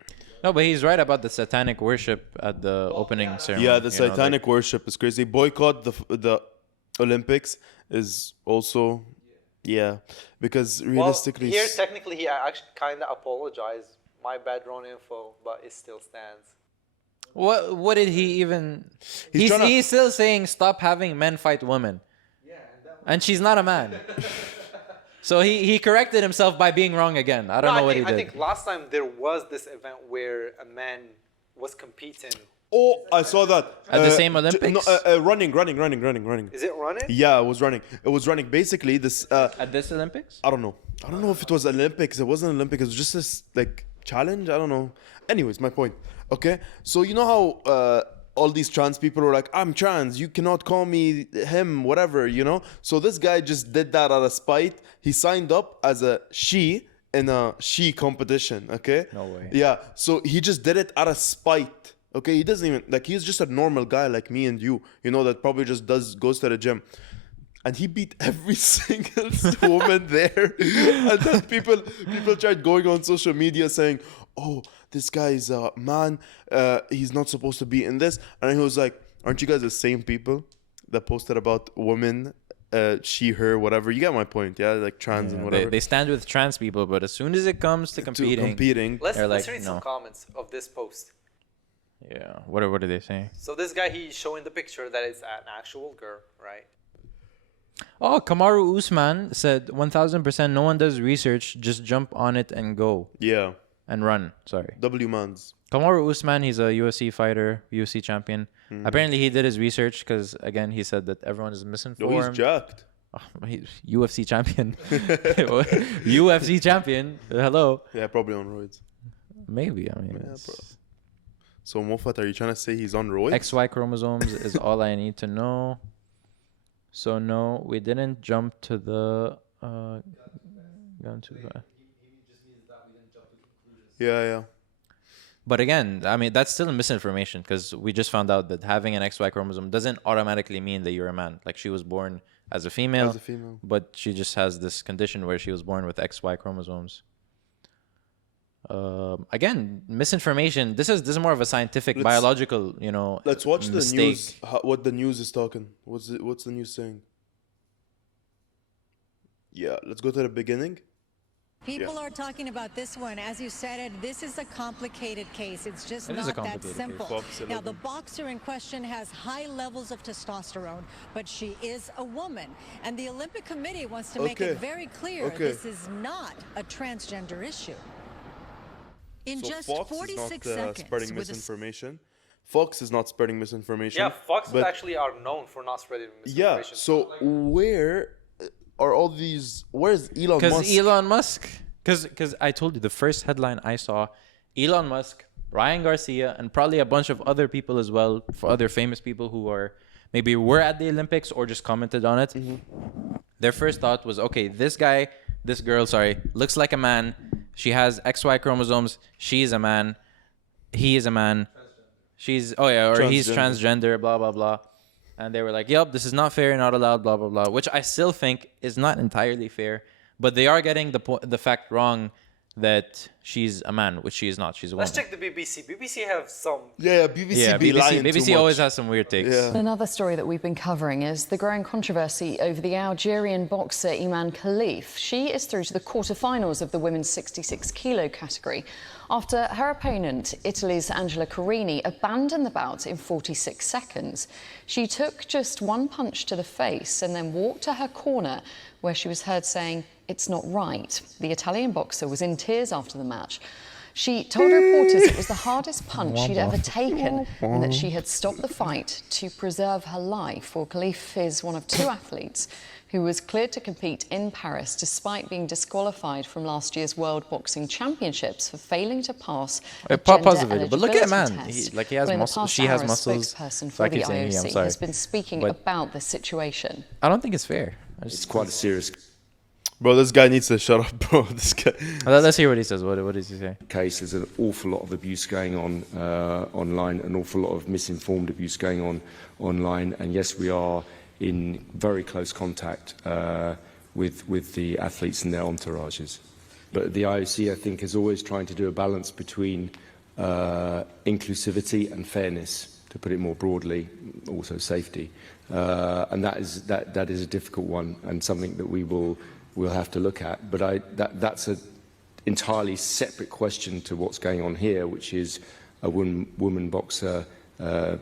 No, but he's right about the satanic worship at the opening ceremony. Yeah, the you know, satanic worship is crazy. Boycott the Olympics is also because realistically, well, here technically he actually kind of apologized. My bad, wrong info, but it still stands. What did he even? He's still saying stop having men fight women. And she's not a man. So he corrected himself by being wrong again. I don't know what he did. I think last time there was this event where a man was competing. Oh, I saw that. At the same Olympics? Running. Is it running? Yeah, it was running. Basically, this... At this Olympics? I don't know if it was Olympics. It wasn't Olympics. It was just this, like, challenge. I don't know. Anyways, my point. Okay? So, you know how... all these trans people are like, I'm trans, you cannot call me him, whatever, you know? So this guy just did that out of spite. He signed up as a she in a she competition, okay? No way. Yeah, so he just did it out of spite, okay? He doesn't even, like, he's just a normal guy like me and you know, that probably just goes to the gym. And he beat every single woman there. And then people tried going on social media saying, oh, this guy is a man, he's not supposed to be in this. And he was like, aren't you guys the same people that posted about women, she, her, whatever? You get my point, yeah? Like trans and whatever. They stand with trans people, but as soon as it comes to competing, let's like, read some comments of this post. Yeah, what are they saying? So this guy, he's showing the picture that is an actual girl, right? Oh, Kamaru Usman said 1000% no one does research, just jump on it and go. Yeah. And run, sorry. W-Mans. Kamaru Usman, he's a UFC fighter, UFC champion. Apparently he did his research because, again, he said that everyone is misinformed. No, he's jacked. Oh, he's UFC champion. UFC champion. Hello. Yeah, probably on roids. Maybe, I mean. Yeah, bro. So, Mofat, are you trying to say he's on roids? XY chromosomes is all I need to know. So, no, we didn't jump to the... Yeah. But again, I mean, that's still misinformation because we just found out that having an XY chromosome doesn't automatically mean that you're a man. Like, she was born as a female, but she just has this condition where she was born with XY chromosomes. Again, misinformation. This is more of a scientific, biological, you know, let's watch mistake. The news. What the news is talking. What's the news saying? Yeah, let's go to the beginning. People are talking about this one. As you said, this is a complicated case. It's just not that simple. Now, the boxer in question has high levels of testosterone, but she is a woman. And the Olympic Committee wants to make it very clear this is not a transgender issue. In So just Fox 46 is not seconds. spreading misinformation. Fox is not spreading misinformation. Yeah, Fox actually are known for not spreading misinformation. Yeah, so where are all these... Where's Elon Musk? Because Elon Musk... Because I told you, the first headline I saw, Elon Musk, Ryan Garcia, and probably a bunch of other people as well, for other famous people who are maybe were at the Olympics or just commented on it. Their first thought was, okay, this girl, looks like a man. She has XY chromosomes. She's a man. He is a man. He's transgender, blah, blah, blah. And they were like, yep, this is not fair, not allowed, blah, blah, blah, which I still think is not entirely fair. But they are getting the fact wrong that she's a man, which she is not. She's a woman. Let's check the BBC. BBC have some... BBC always has some weird takes. Yeah. Another story that we've been covering is the growing controversy over the Algerian boxer Imane Khelif. She is through to the quarterfinals of the women's 66-kilo category after her opponent, Italy's Angela Carini, abandoned the bout in 46 seconds. She took just one punch to the face and then walked to her corner, where she was heard saying, "It's not right." The Italian boxer was in tears after the match. She told reporters it was the hardest punch she'd ever taken and that she had stopped the fight to preserve her life. Well, Khelif is one of two athletes who was cleared to compete in Paris despite being disqualified from last year's World Boxing Championships for failing to pass a gender eligibility but look at man. test. He has muscles. She has muscles. A spokesperson for the IOC has been speaking about the situation. I don't think it's fair. It's quite a serious... Bro, this guy needs to shut up, bro. This guy. Let's hear what he says. What does he say? Case, there's an awful lot of abuse going on online, an awful lot of misinformed abuse going on online, and yes, we are in very close contact with the athletes and their entourages. But the IOC, I think, is always trying to do a balance between inclusivity and fairness, to put it more broadly, also safety, and that is a difficult one and something that we'll have to look at. But that's an entirely separate question to what's going on here, which is a woman boxer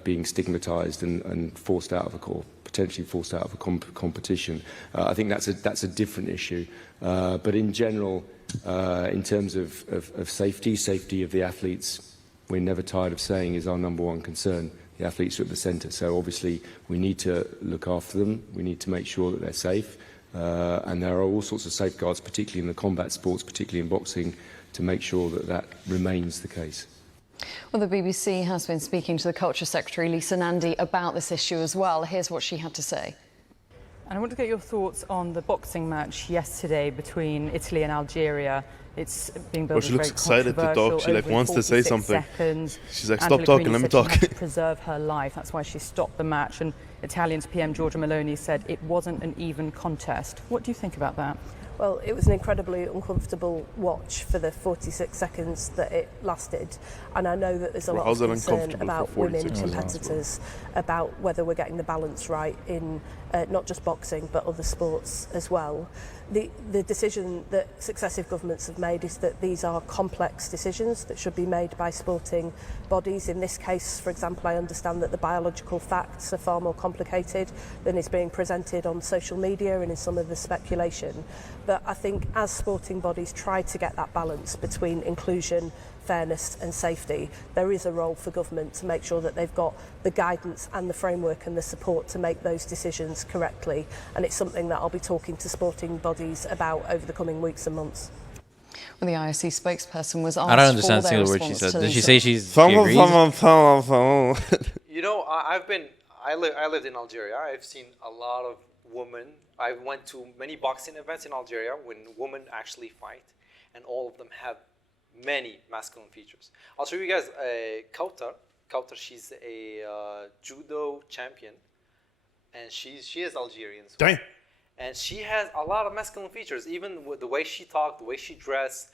being stigmatized and forced out of potentially forced out of a competition. I think that's a different issue. But in general, in terms of safety of the athletes, we're never tired of saying is our #1 concern. The athletes are at the centre, so obviously we need to look after them. We need to make sure that they're safe, and there are all sorts of safeguards, particularly in the combat sports, particularly in boxing, to make sure that that remains the case. Well, the BBC has been speaking to the Culture Secretary, Lisa Nandy, about this issue as well. Here's what she had to say. And I want to get your thoughts on the boxing match yesterday between Italy and Algeria. It's being billed as she looks very excited to talk. She like wants to say something. Seconds. She's like, Angela stop talking, Greene let me said talk. she had to preserve her life. That's why she stopped the match. And Italian's PM Giorgia Meloni said it wasn't an even contest. What do you think about that? Well, it was an incredibly uncomfortable watch for the 46 seconds that it lasted. And I know that there's a lot of concern about women competitors, about whether we're getting the balance right in not just boxing, but other sports as well. The decision that successive governments have made is that these are complex decisions that should be made by sporting bodies. In this case, for example, I understand that the biological facts are far more complicated than is being presented on social media and in some of the speculation. But I think as sporting bodies try to get that balance between inclusion, fairness and safety, there is a role for government to make sure that they've got the guidance and the framework and the support to make those decisions correctly. And it's something that I'll be talking to sporting bodies about over the coming weeks and months. Well, the IOC spokesperson was asked I don't understand a for their single word she response said. to Did she Lisa. say she agrees? You know, I lived in Algeria. I've seen a lot of women. I went to many boxing events in Algeria when women actually fight, and all of them have many masculine features. I'll show you guys Kautar. Kautar, she's a judo champion, and she is Algerian. Damn. And she has a lot of masculine features, even with the way she talked, the way she dressed.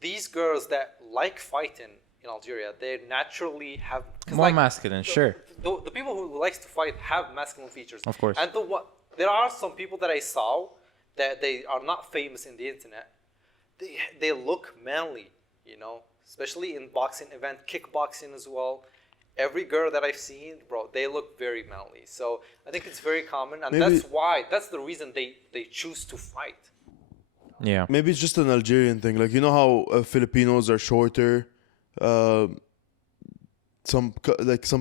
These girls that like fighting in Algeria, they naturally have more masculine, sure. The people who likes to fight have masculine features. Of course. And there are some people that I saw that they are not famous in the internet. They look manly, you know, especially in boxing event, kickboxing as well. Every girl that I've seen, bro, they look very manly. So I think it's very common, and that's the reason they choose to fight. Yeah. Maybe it's just an Algerian thing. Like, you know how Filipinos are shorter? Some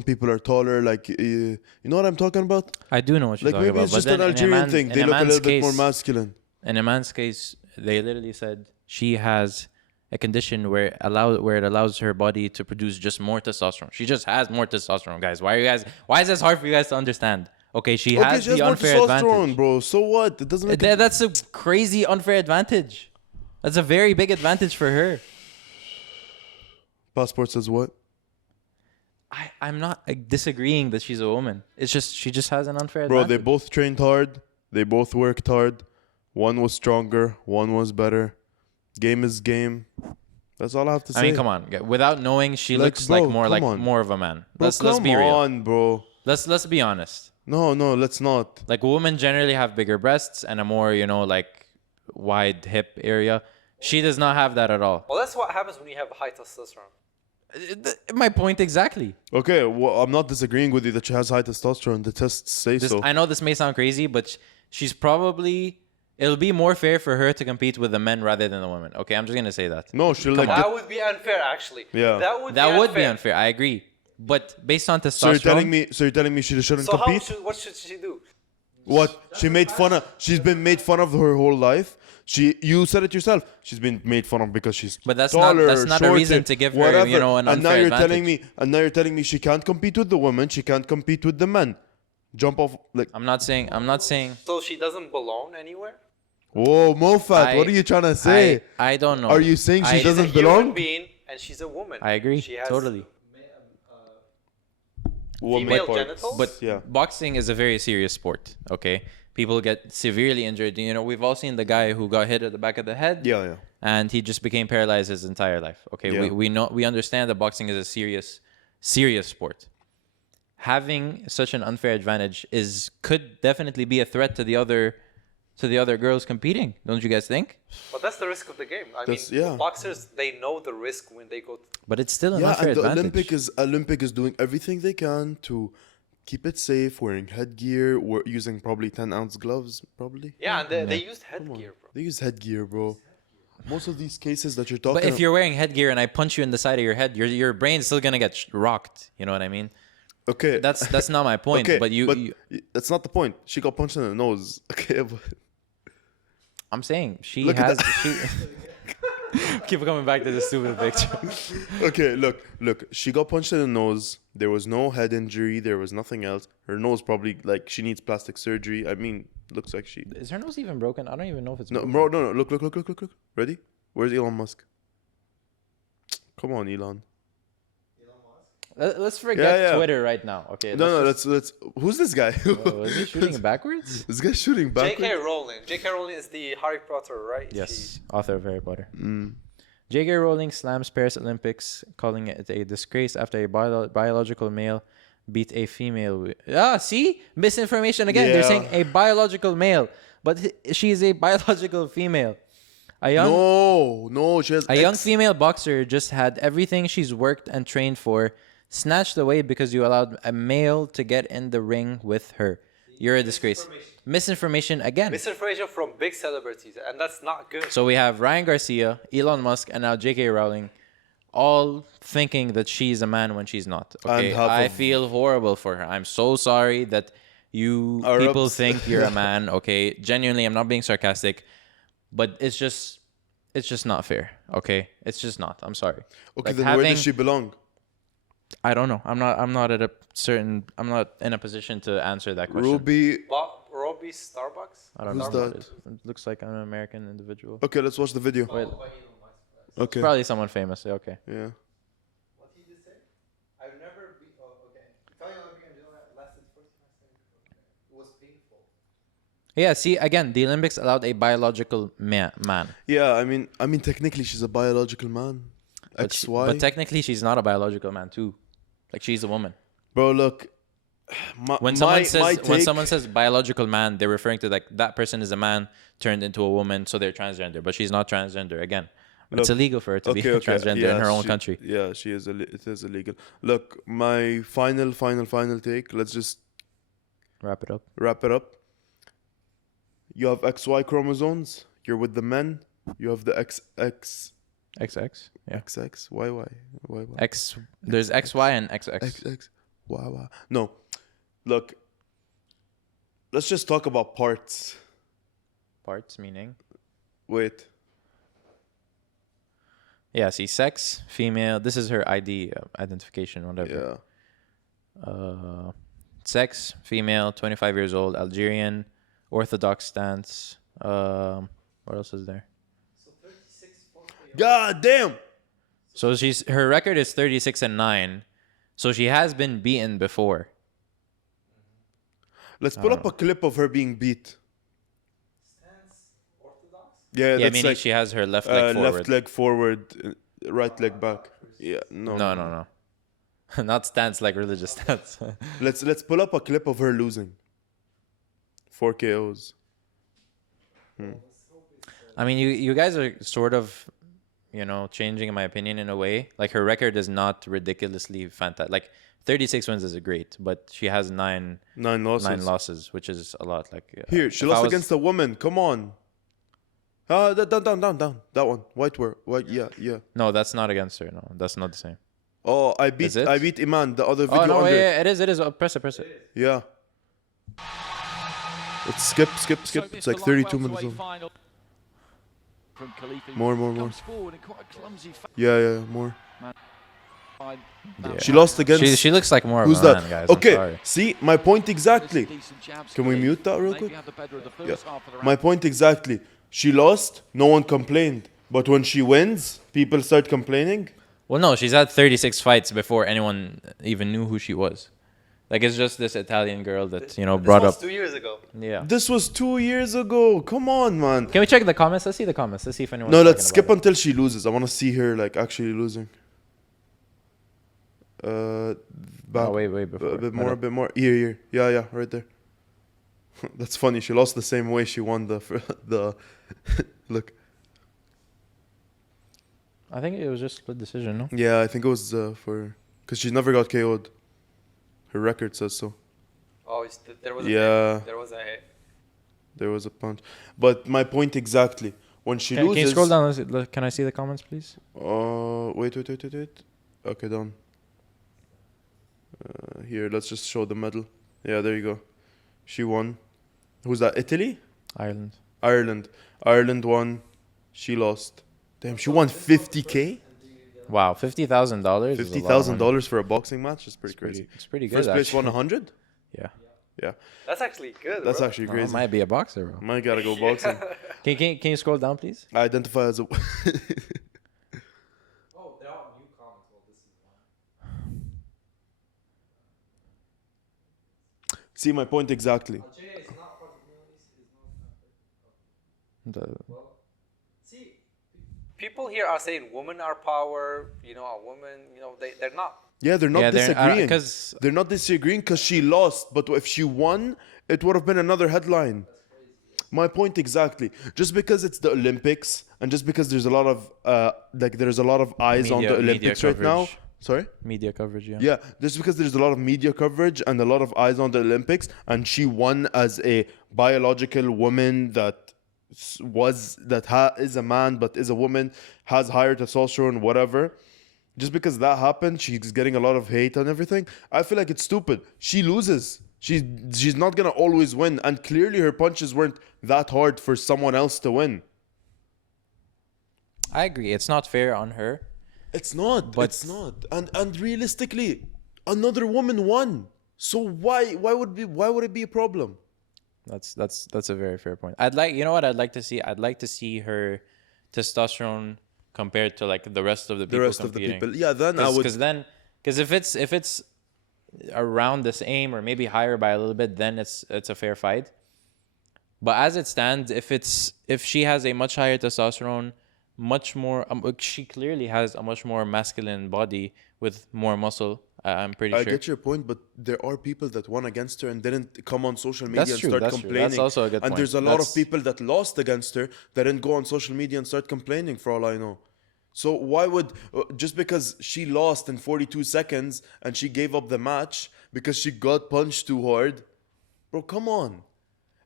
people are taller. Like, you know what I'm talking about? I do know what you're talking maybe about. it's just an Algerian thing. They look a little bit more masculine. In Imane's case, they literally said she has a condition where it allows her body to produce just more testosterone. She just has more testosterone, guys. Why is this hard for you guys to understand? Okay, she has the unfair advantage. Bro. So what? It doesn't make that's a crazy unfair advantage. That's a very big advantage for her. Passport says what? I'm not disagreeing that she's a woman. It's just she just has an unfair Bro, advantage. they both trained hard. They both worked hard. One was stronger. One was better. Game is game. That's all I have to say. I mean, come on. Without knowing, she looks bro, more of a man. Bro, Let's be real. Come on, bro. Let's be honest. No, let's not. Like, women generally have bigger breasts and a more, wide hip area. She does not have that at all. Well, that's what happens when you have high testosterone. My point exactly. Okay, well, I'm not disagreeing with you that she has high testosterone. The tests say so. I know this may sound crazy, but she's probably... It'll be more fair for her to compete with the men rather than the women. Okay, I'm just going to say that. No, she'll that would be unfair, actually. Yeah. That would be unfair. I agree. But based on testosterone... So you're telling me she shouldn't compete? What should she do? What? She's been made fun of her whole life. You said it yourself. She's been made fun of because she's taller, that's not shorter, a reason to give her, whatever. an unfair advantage. And now you're telling me she can't compete with the women. She can't compete with the men. Jump off like. I'm not saying. So she doesn't belong anywhere? Whoa, Mofat, what are you trying to say? I don't know. Are you saying she doesn't belong? She's a belong? human being and she's a woman. I agree. She has totally. Female genitals? But boxing is a very serious sport, okay? People get severely injured. We've all seen the guy who got hit at the back of the head. Yeah. And he just became paralyzed his entire life. Okay, yeah. we understand that boxing is a serious sport. Having such an unfair advantage could definitely be a threat to the other to the other girls competing. Don't you guys think? But that's the risk of the game. I mean, boxers, they know the risk when they go. But it's still an yeah, unfair and the advantage. Olympic is doing everything they can to keep it safe, wearing headgear, using probably 10-ounce gloves, probably. Yeah, and they used headgear, bro. They use headgear, bro. Most of these cases that you're talking But if you're wearing headgear and I punch you in the side of your head, your brain's still gonna get rocked. You know what I mean? Okay. That's not my point. Okay, but you that's not the point. She got punched in the nose. Okay, but I'm saying she Look at has. She keep coming back to the stupid picture. okay, look. She got punched in the nose. There was no head injury. There was nothing else. Her nose probably like she needs plastic surgery. I mean, looks like she. Is her nose even broken? I don't even know if it's No, broken. bro. No. Look. Ready? Where's Elon Musk? Come on, Elon. Let's forget Yeah. Twitter right now. Okay. No. Let's. Who's this guy? Was he shooting backwards? This guy's shooting backwards. J.K. Rowling. J.K. Rowling is the Harry Potter, right? Yes, author of Harry Potter. J.K. Rowling slams Paris Olympics, calling it a disgrace after a biological male beat a female. See? Misinformation again. They're saying a biological male, but she is a biological female. No, she has a young female boxer just had everything she's worked and trained for snatched away because you allowed a male to get in the ring with her. You're a disgrace. Misinformation again. Misinformation from big celebrities, and that's not good. So we have Ryan Garcia, Elon Musk, and now J.K. Rowling, all thinking that she's a man when she's not. Okay, I feel horrible for her. I'm so sorry that you people think you're a man. Okay, genuinely, I'm not being sarcastic, but it's just not fair. Okay, it's just not. I'm sorry. Okay, like then where does she belong? I don't know. I'm not in a position to answer that question. Robbie Starbucks? I don't know. That? It looks like an American individual. Okay, let's watch the video. Wait. Okay. Probably someone famous. Okay. Yeah. What did you just say? I've never been. Oh, okay. Italian Olympic lasted 45 seconds. It was painful. Yeah. See, again, the Olympics allowed a biological man. Yeah, I mean, technically, she's a biological man. XY. But technically, she's not a biological man too. Like she's a woman. Bro, look. When someone says biological man, they're referring to like that person is a man turned into a woman, so they're transgender. But she's not transgender. Again, it's illegal for her to be transgender in her own country. Yeah, it is illegal. Look, my final take. Let's just wrap it up. You have XY chromosomes. You're with the men. You have the XX. Yeah. XX. YY. X. There's XY and XX. XX. YY. No. Look. Let's just talk about parts. Parts meaning? Wait. Yeah, see, sex, female. This is her ID, identification, whatever. Yeah. Sex, female, 25 years old, Algerian, Orthodox stance. What else is there? God damn. So her record is 36-9. So she has been beaten before. Let's pull up a clip of her being beat. Stance Orthodox? Yeah, meaning like, she has her left leg forward. Left leg forward, right leg back. Yeah, no. Not stance like religious stance. Let's pull up a clip of her losing. 4 KOs. I mean, you guys are sort of, changing in my opinion in a way. Like her record is not ridiculously fantastic. Like 36 wins is great, but she has nine losses, which is a lot. Like here, she lost against a woman. Come on. Down. That one. White. Yeah. No, that's not against her. No, that's not the same. Oh, I beat Imane. The other video. Oh no, yeah, it is. Oh, press it. Yeah. Let's skip. It's like 32 minutes long. More. Yeah, more. Yeah. She lost against. She looks like more. Who's of a that? man, guys. Okay, see my point exactly. Can we mute that real quick? Yeah. My point exactly. She lost. No one complained, but when she wins, people start complaining. Well, no, she's had 36 fights before anyone even knew who she was. Like, it's just this Italian girl that, brought up. This was 2 years ago. Yeah. This was 2 years ago. Come on, man. Can we check the comments? Let's see the comments. Let's see if anyone. No, let's skip until she loses. I want to see her, like, actually losing. Back. Oh, wait. Before. A bit more. Here. Yeah, right there. That's funny. She lost the same way she won the look. I think it was just split decision, no? Yeah, I think it was because she never got KO'd. Her record says so. Oh, there was there was a punch. But my point exactly. When she loses... Can you scroll down? Can I see the comments, please? Wait. Okay, done. Here, let's just show the medal. Yeah, there you go. She won. Who's that? Italy? Ireland. Ireland won. She lost. Damn, she won 50K? Wow, $50,000. $50,000 for a boxing match is pretty crazy. It's pretty good. First place won 100? Yeah. That's actually good. That's bro. actually crazy. Might be a boxer, bro. Might gotta go boxing. Can you scroll down, please? I identify as a. Oh, there are new comments. Well, this is one. See my point exactly. Algeria is not part of the Middle East. It is not. See, people here are saying women are power. You know, a woman. You know, they're not. Yeah, they're not disagreeing. They're not disagreeing because she lost. But if she won, it would have been another headline. My point exactly. Just because it's the Olympics and just because there's a lot of there's a lot of eyes on the Olympics right now. Sorry? Media coverage, yeah. Yeah, just because there's a lot of media coverage and a lot of eyes on the Olympics, and she won as a biological woman that is a man but is a woman, has higher testosterone, whatever. Just because that happened, she's getting a lot of hate and everything. I feel like it's stupid. She loses. She's not gonna always win, and clearly her punches weren't that hard for someone else to win. I agree. It's not fair on her. It's not. It's not. And realistically, another woman won. So why would it be a problem? That's a very fair point. I'd like to see her testosterone compared to like the rest of the people competing. Yeah, then I would. Because if it's around the same or maybe higher by a little bit, then it's a fair fight. But as it stands, if she has a much higher testosterone, much more, she clearly has a much more masculine body with more muscle. I'm pretty sure. I get your point, but there are people that won against her and didn't come on social media That's and true, start that's complaining. True. That's also a good point. And there's a lot of people that lost against her that didn't go on social media and start complaining, for all I know. So why would, just because she lost in 42 seconds and she gave up the match because she got punched too hard? Bro, come on.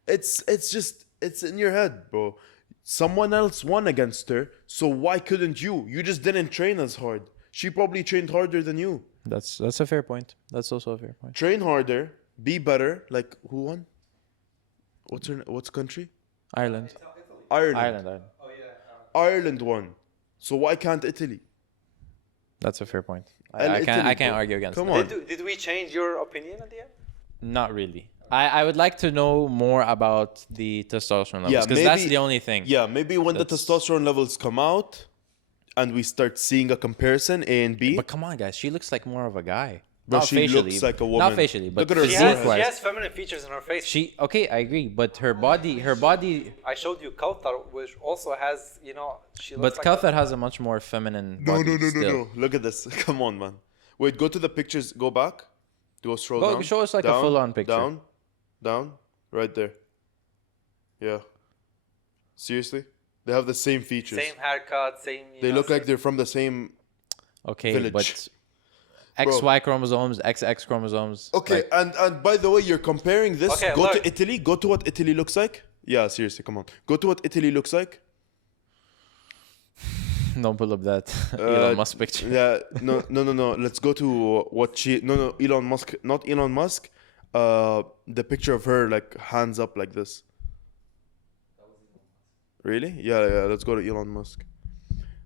It's in your head, bro. Someone else won against her, so why couldn't you? You just didn't train as hard. She probably trained harder than you. That's a fair point. That's also a fair point. Train harder, be better. Like, who won? What's country? Ireland. Ireland. Oh yeah. Ireland won. So why can't Italy? That's a fair point. I can't argue against Come that. on. Did we change your opinion at the end? Not really. I would like to know more about the testosterone levels because that's the only thing. Yeah, maybe when the testosterone levels come out and we start seeing a comparison, A and B. But come on, guys. She looks like more of a guy. But not she facially. looks like a woman. Not facially, but look at her She has feminine features in her face. I agree, but her body. I showed you Kauthar, which also has, she looks But Kauthar has a much more feminine body. No. Look at this. Come on, man. Wait, go to the pictures. Go back. Scroll down. Show us like a full-on picture. Down. Right there. Yeah. Seriously? They have the same features. Same haircut, same. They look like they're from the same village. But XY chromosomes, XX chromosomes. Okay, and by the way, you're comparing this. Okay, go to Italy. Go to what Italy looks like. Yeah, seriously, come on. Go to what Italy looks like. Don't pull up that Elon Musk picture. Yeah, no. Let's go to what she. No, Elon Musk. Not Elon Musk. The picture of her like hands up like this. Really? Yeah. Let's go to Elon Musk.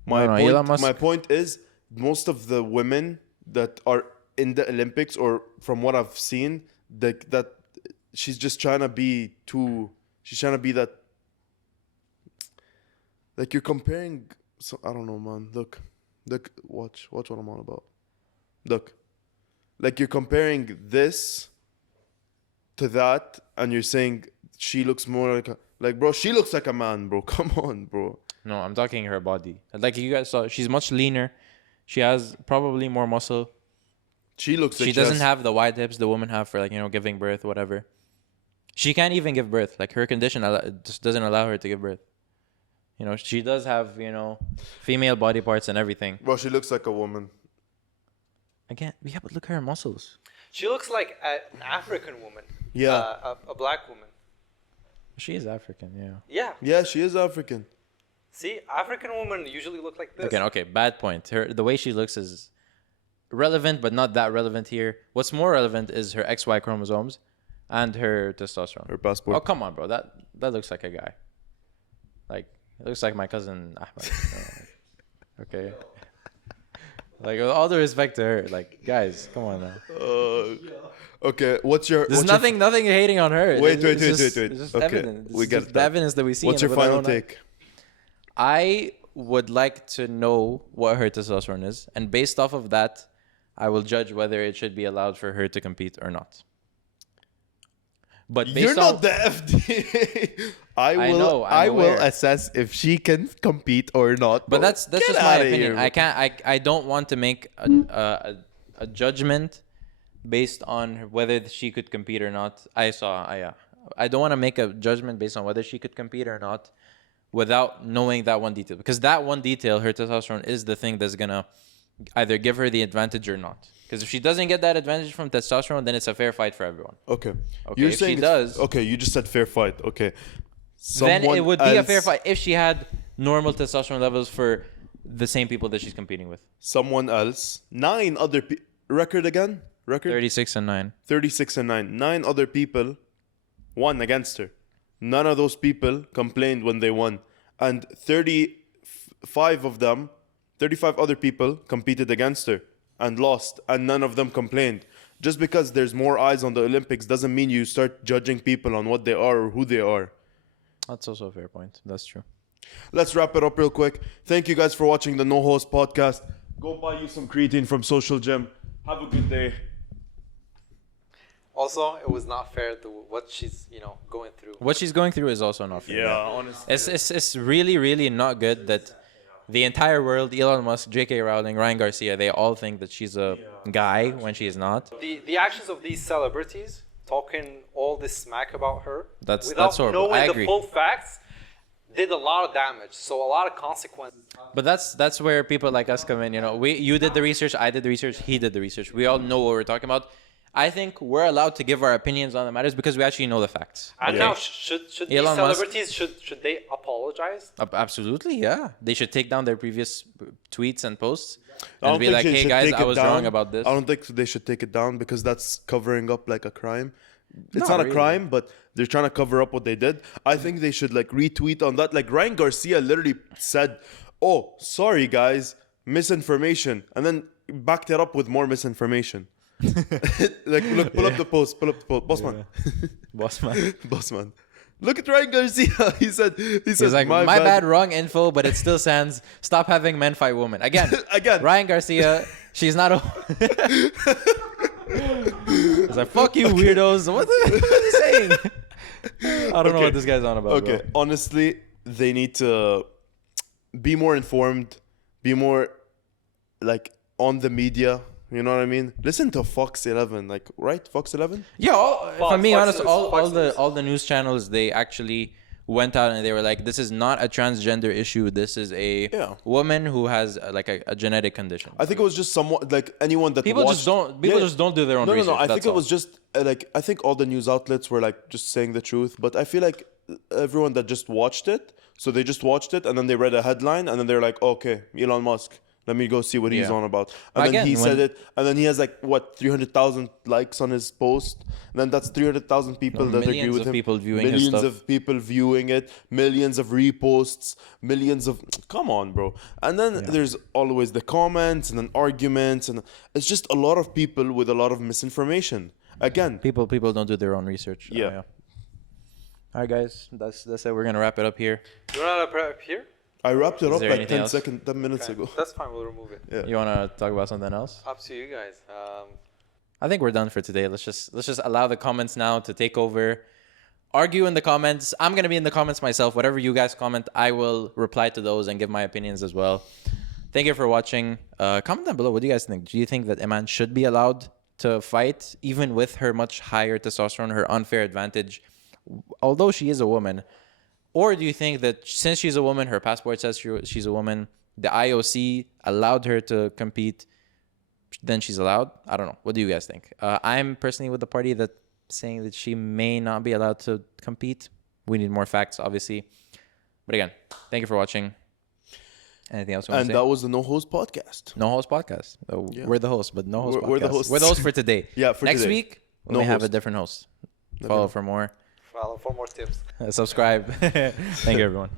My point is, most of the women that are in the Olympics, or from what I've seen, that she's just trying to be she's trying to be that. Like, you're comparing. So I don't know, man. Look, watch what I'm on about. Look, like, you're comparing this to that, and you're saying she looks more like bro, she looks like a man, bro. Come on, bro. No, I'm talking her body. Like you guys saw, she's much leaner. She has probably more muscle. She looks like she doesn't have the wide hips the women have for giving birth, whatever. She can't even give birth. Like her condition just doesn't allow her to give birth. You know, she does have, you know, female body parts and everything. Well, she looks like a woman. Again, yeah, but look at her muscles. She looks like an African woman. Yeah. A black woman. She is African, yeah. Yeah. Yeah, she is African. See, African women usually look like this. Okay, bad point. The way she looks is relevant, but not that relevant here. What's more relevant is her XY chromosomes and her testosterone. Her passport. Oh, come on, bro. That looks like a guy. Like, it looks like my cousin Ahmed. Okay. Like, with all the respect to her, like, guys, come on now. Okay, what's your... There's nothing hating on her. Wait. It's just Okay, evidence. we get the that. evidence that we see. What's your final take? I would like to know what her testosterone is, and based off of that, I will judge whether it should be allowed for her to compete or not. But You're not the FDA. I will assess if she can compete or not. But that's just my opinion. I don't want to make a judgment based on whether she could compete or not. I don't want to make a judgment based on whether she could compete or not without knowing that one detail, because that one detail, her testosterone, is the thing that's gonna either give her the advantage or not. Because if she doesn't get that advantage from testosterone, then it's a fair fight for everyone. Okay. You're if saying she does, okay, you just said fair fight. Okay. Then it would be a fair fight if she had normal testosterone levels for the same people that she's competing with. Someone else, 9 other record again? Record 36-9. 36-9. 9 other people won against her. None of those people complained when they won, and 35 other people competed against her and lost, and none of them complained. Just because there's more eyes on the Olympics doesn't mean you start judging people on what they are or who they are. That's also a fair point. That's true. Let's wrap it up real quick. Thank you guys for watching the No Host podcast. Go buy you some creatine from Social Gym. Have a good day. Also, it was not fair to what she's, going through. What she's going through is also not fair. Yeah, honestly. It's really, really not good that the entire world, Elon Musk, J.K. Rowling, Ryan Garcia, they all think that she's a guy when she is not. The actions of these celebrities talking all this smack about her that's without horrible. I knowing agree. the full facts did a lot of damage. So a lot of consequences. But that's where people like us come in. You did the research, I did the research, he did the research. We all know what we're talking about. I think we're allowed to give our opinions on the matters because we actually know the facts. And now, should these celebrities, should they apologize? Absolutely, yeah. They should take down their previous tweets and posts and be like, hey guys, I was wrong about this. I don't think they should take it down because that's covering up like a crime. It's not a crime, but they're trying to cover up what they did. I think they should like retweet on that. Like Ryan Garcia literally said, oh, sorry guys, misinformation. And then backed it up with more misinformation. Like, look, pull up the post. Bossman. Yeah. Bossman. Look at Ryan Garcia. He said, He's like, my bad, wrong info, but it still stands. Stop having men fight women. Again. Ryan Garcia, she's not a... He's like, fuck you, weirdos. What is he saying? I don't know what this guy's on about. Okay, bro. Honestly, they need to be more informed, be more like on the media. You know what I mean? Listen to Fox 11, like, right? Fox 11? Yeah, if I'm being honest, all the news channels, they actually went out and they were like, this is not a transgender issue. This is a woman who has like a genetic condition. I think it was just somewhat like anyone that people watched, just don't do their own research. No. I think it was just like, I think all the news outlets were like just saying the truth. But I feel like everyone that just watched it, so they just watched it and then they read a headline and then they're like, okay, Elon Musk. Let me go see what he's on about. And then he said it. And then he has like, 300,000 likes on his post. And then that's 300,000 people that agree with him. Millions of people viewing it. Millions of reposts. Millions of... Come on, bro. And then there's always the comments and then arguments. And it's just a lot of people with a lot of misinformation. Again. People don't do their own research. Yeah. All right, guys. That's it. We're going to wrap it up here. You want to wrap it up here? I wrapped it up like 10 minutes ago. That's fine. We'll remove it. Yeah. You want to talk about something else? Up to you guys. I think we're done for today. Let's just allow the comments now to take over. Argue in the comments. I'm going to be in the comments myself. Whatever you guys comment, I will reply to those and give my opinions as well. Thank you for watching. Comment down below. What do you guys think? Do you think that Imane should be allowed to fight even with her much higher testosterone, her unfair advantage although she is a woman, or do you think that since she's a woman, her passport says she's a woman, the IOC allowed her to compete, then she's allowed? I don't know. What do you guys think? I'm personally with the party that saying that she may not be allowed to compete. We need more facts, obviously. But again, thank you for watching. Anything else you want to say? And that was the No Host Podcast. No Host Podcast. We're the host, but No Host Podcast. We're the hosts. We're the host for today. Yeah, for next today. week, we may have a different host. Follow for more. Follow for more tips. Subscribe. Thank you, everyone.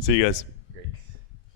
See you guys.